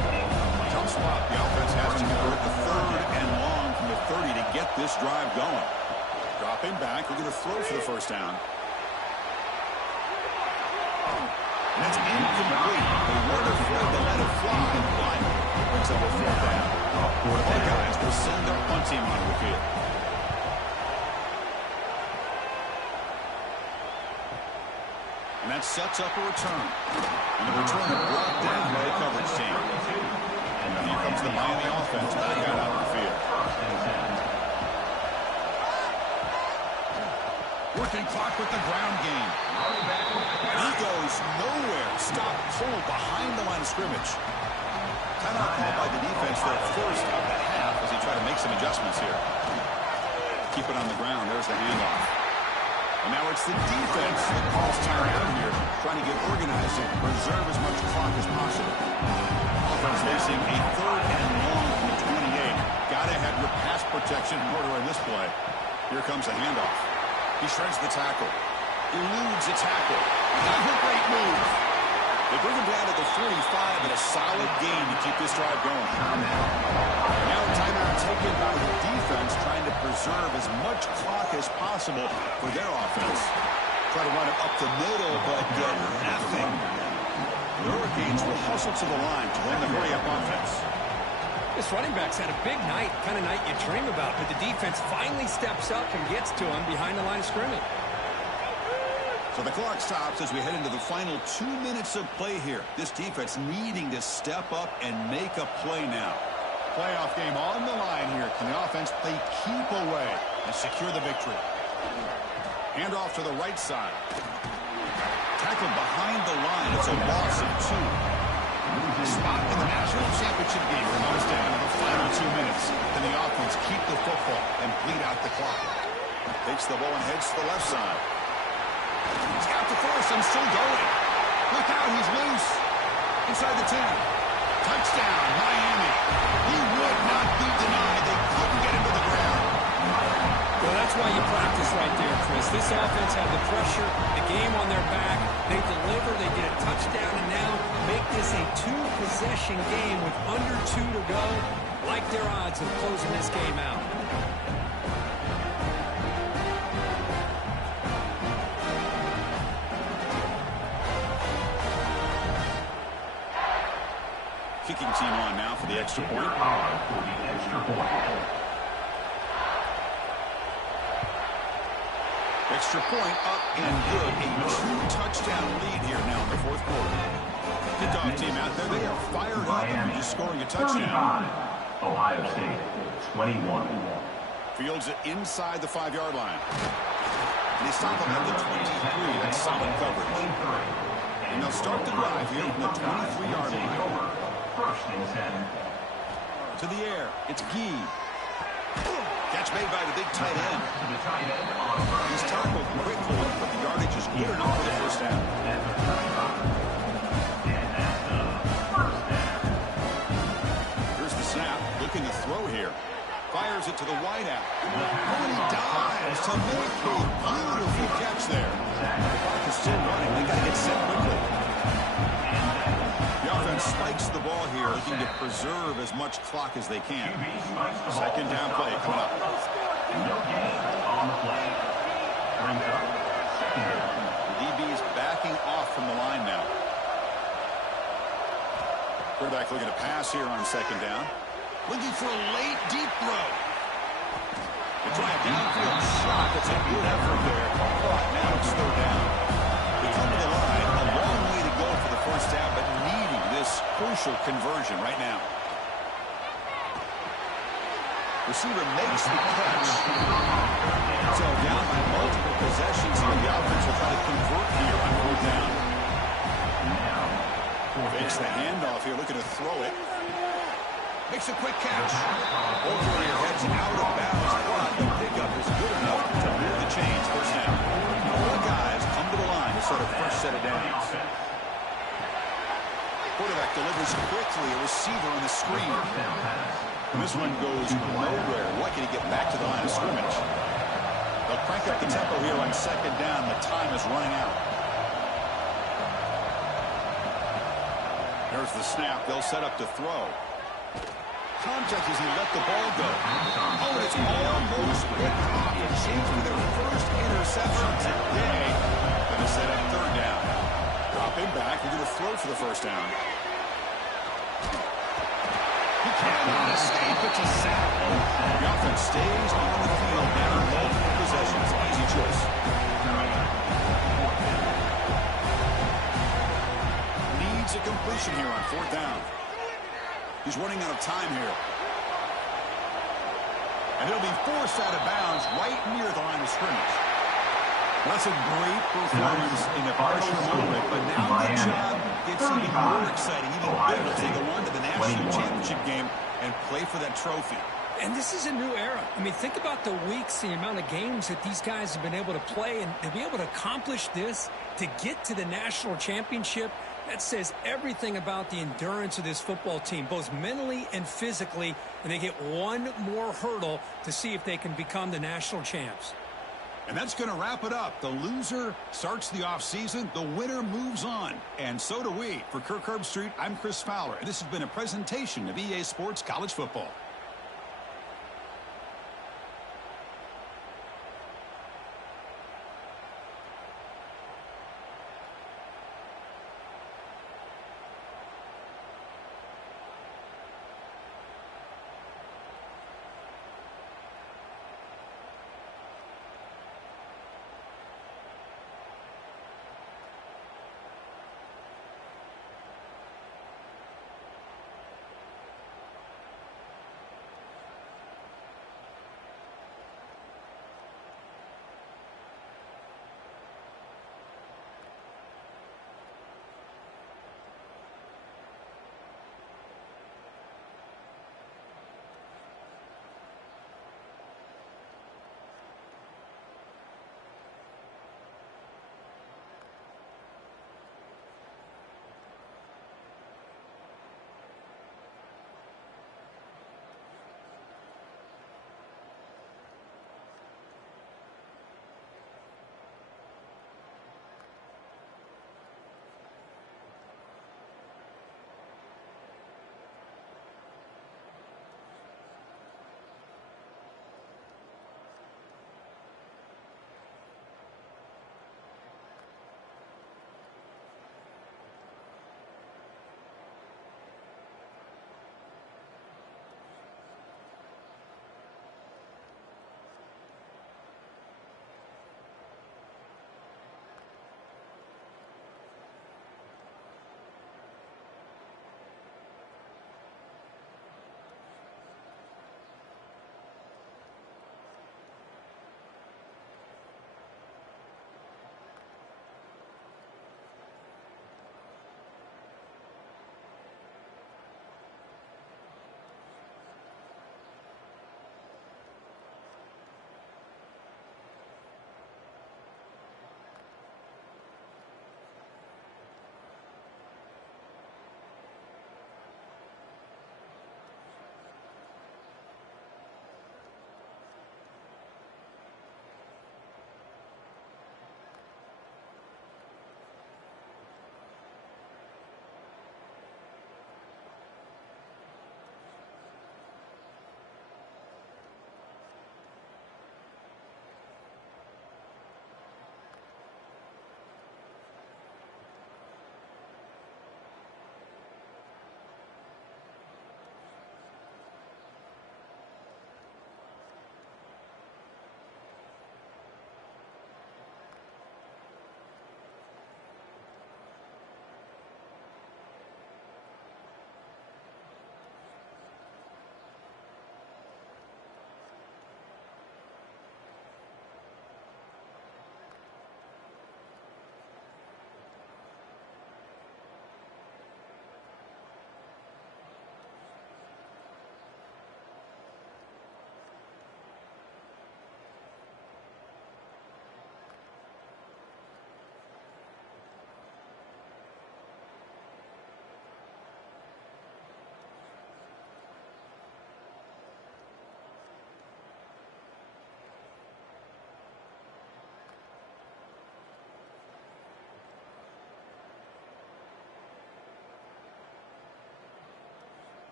Tough spot. The offense has to convert the 3rd and long from the 30 to get this drive going. Drop him back. We're going to throw for the first down. And that's incomplete. They weren't afraid to let it fly, but it brings up a 4th down. The guys will send their punt team onto the field. And that sets up a return. And the returner brought down by the coverage team. And here comes the Miami offense back out on the field. Working clock with the ground game. And he goes nowhere. Stop, pull behind the line of scrimmage. Timeout called by the defense there first of the half as he tried to make some adjustments here. Keep it on the ground. There's the handoff. And now it's the defense that calls timeout here, trying to get organized and preserve as much clock as possible. Offense facing a 3rd and long from the 28. Got to have your pass protection in order in this play. Here comes the handoff. He shreds the tackle. Eludes a tackle. That's a great move. They bring him down to the 45 and a solid gain to keep this drive going. Now a timeout taken by the defense, trying to preserve as much clock as possible for their offense. Try to run it up the middle, but get nothing. The Hurricanes will hustle to the line to win the hurry-up offense. This running back's had a big night, kind of night you dream about, but the defense finally steps up and gets to him behind the line of scrimmage. So the clock stops as we head into the final 2 minutes of play here. This defense needing to step up and make a play now. Playoff game on the line here. Can the offense play keep away and secure the victory? Hand off to the right side. Tackled behind the line. It's a loss of 2. Spot in the national championship game comes down in the final 2 minutes. Then the offense keep the football and bleed out the clock. Takes the ball and heads to the left side. He's got the force and still going. Look out, he's loose. Inside the 10. Touchdown, Miami. He would not be denied. They couldn't get him to the ground. Well, that's why you practice right there, Chris. This offense had the pressure, the game on their back. They deliver, they get a touchdown, and now make this a 2-possession game with under 2 to go. Like their odds of closing this game out. Kicking team on now for the extra point. Extra point up and good. A 2-touchdown lead here now in the 4th quarter. Kickoff team out there. They are fired up after just scoring a touchdown. Ohio State, 21. Fields it inside the 5-yard line. And they stop him at the 23. That's solid coverage. And they'll start the drive here from the 23-yard line. First and 10. To the air. It's Gee. Catch made by the big tight end. He's tackled quickly, but the yardage is good enough for the first down. Here's the snap. Looking to throw here. Fires it to the wideout. Oh, and he dives to make a beautiful catch there. The clock is still running. They got to get set quickly. The offense spikes the ball here, looking to preserve as much clock as they can. Second down play coming up. No gain on the play. Brings up second down. The DB's backing off from the line now. Quarterback looking to pass here on second down. Looking for a late, deep throw. They try a downfield shot. That's a good effort there. Now it's third down. They come to the line. A long way to go for the first down, but needing this crucial conversion right now. Receiver makes the catch. So down by multiple possessions here. The offense will try to convert here on fourth down. Fakes the handoff here, looking to throw it. Makes a quick catch. Warrior heads out of bounds, but the pickup is good enough to move the chains. First down. Four guys come to the line to start a first set of downs. Quarterback delivers quickly. A receiver on the screen. And this one goes nowhere. Lucky to get back to the line of scrimmage. They'll crank up the tempo here on second down. The time is running out. There's the snap. They'll set up to throw. Contact as he let the ball go. Oh, it's almost picked off. It seems to be their first interception today. Going to set up third down. Dropping back. We're going to throw for the first down. He cannot escape. It's a sack. The offense stays on the field down multiple possessions. Easy choice. Needs a completion here on fourth down. He's running out of time here. And he'll be forced out of bounds right near the line of scrimmage. That's a great performance in the pressure moment, but now the job gets even more exciting, even better to go on to the national championship game and play for that trophy. And this is a new era. I mean, think about the weeks, the amount of games that these guys have been able to play, and to be able to accomplish this, to get to the national championship, that says everything about the endurance of this football team, both mentally and physically, and they get one more hurdle to see if they can become the national champs. And that's going to wrap it up. The loser starts the offseason. The winner moves on. And so do we. For Kirk Herbstreit, I'm Chris Fowler. This has been a presentation of EA Sports College Football.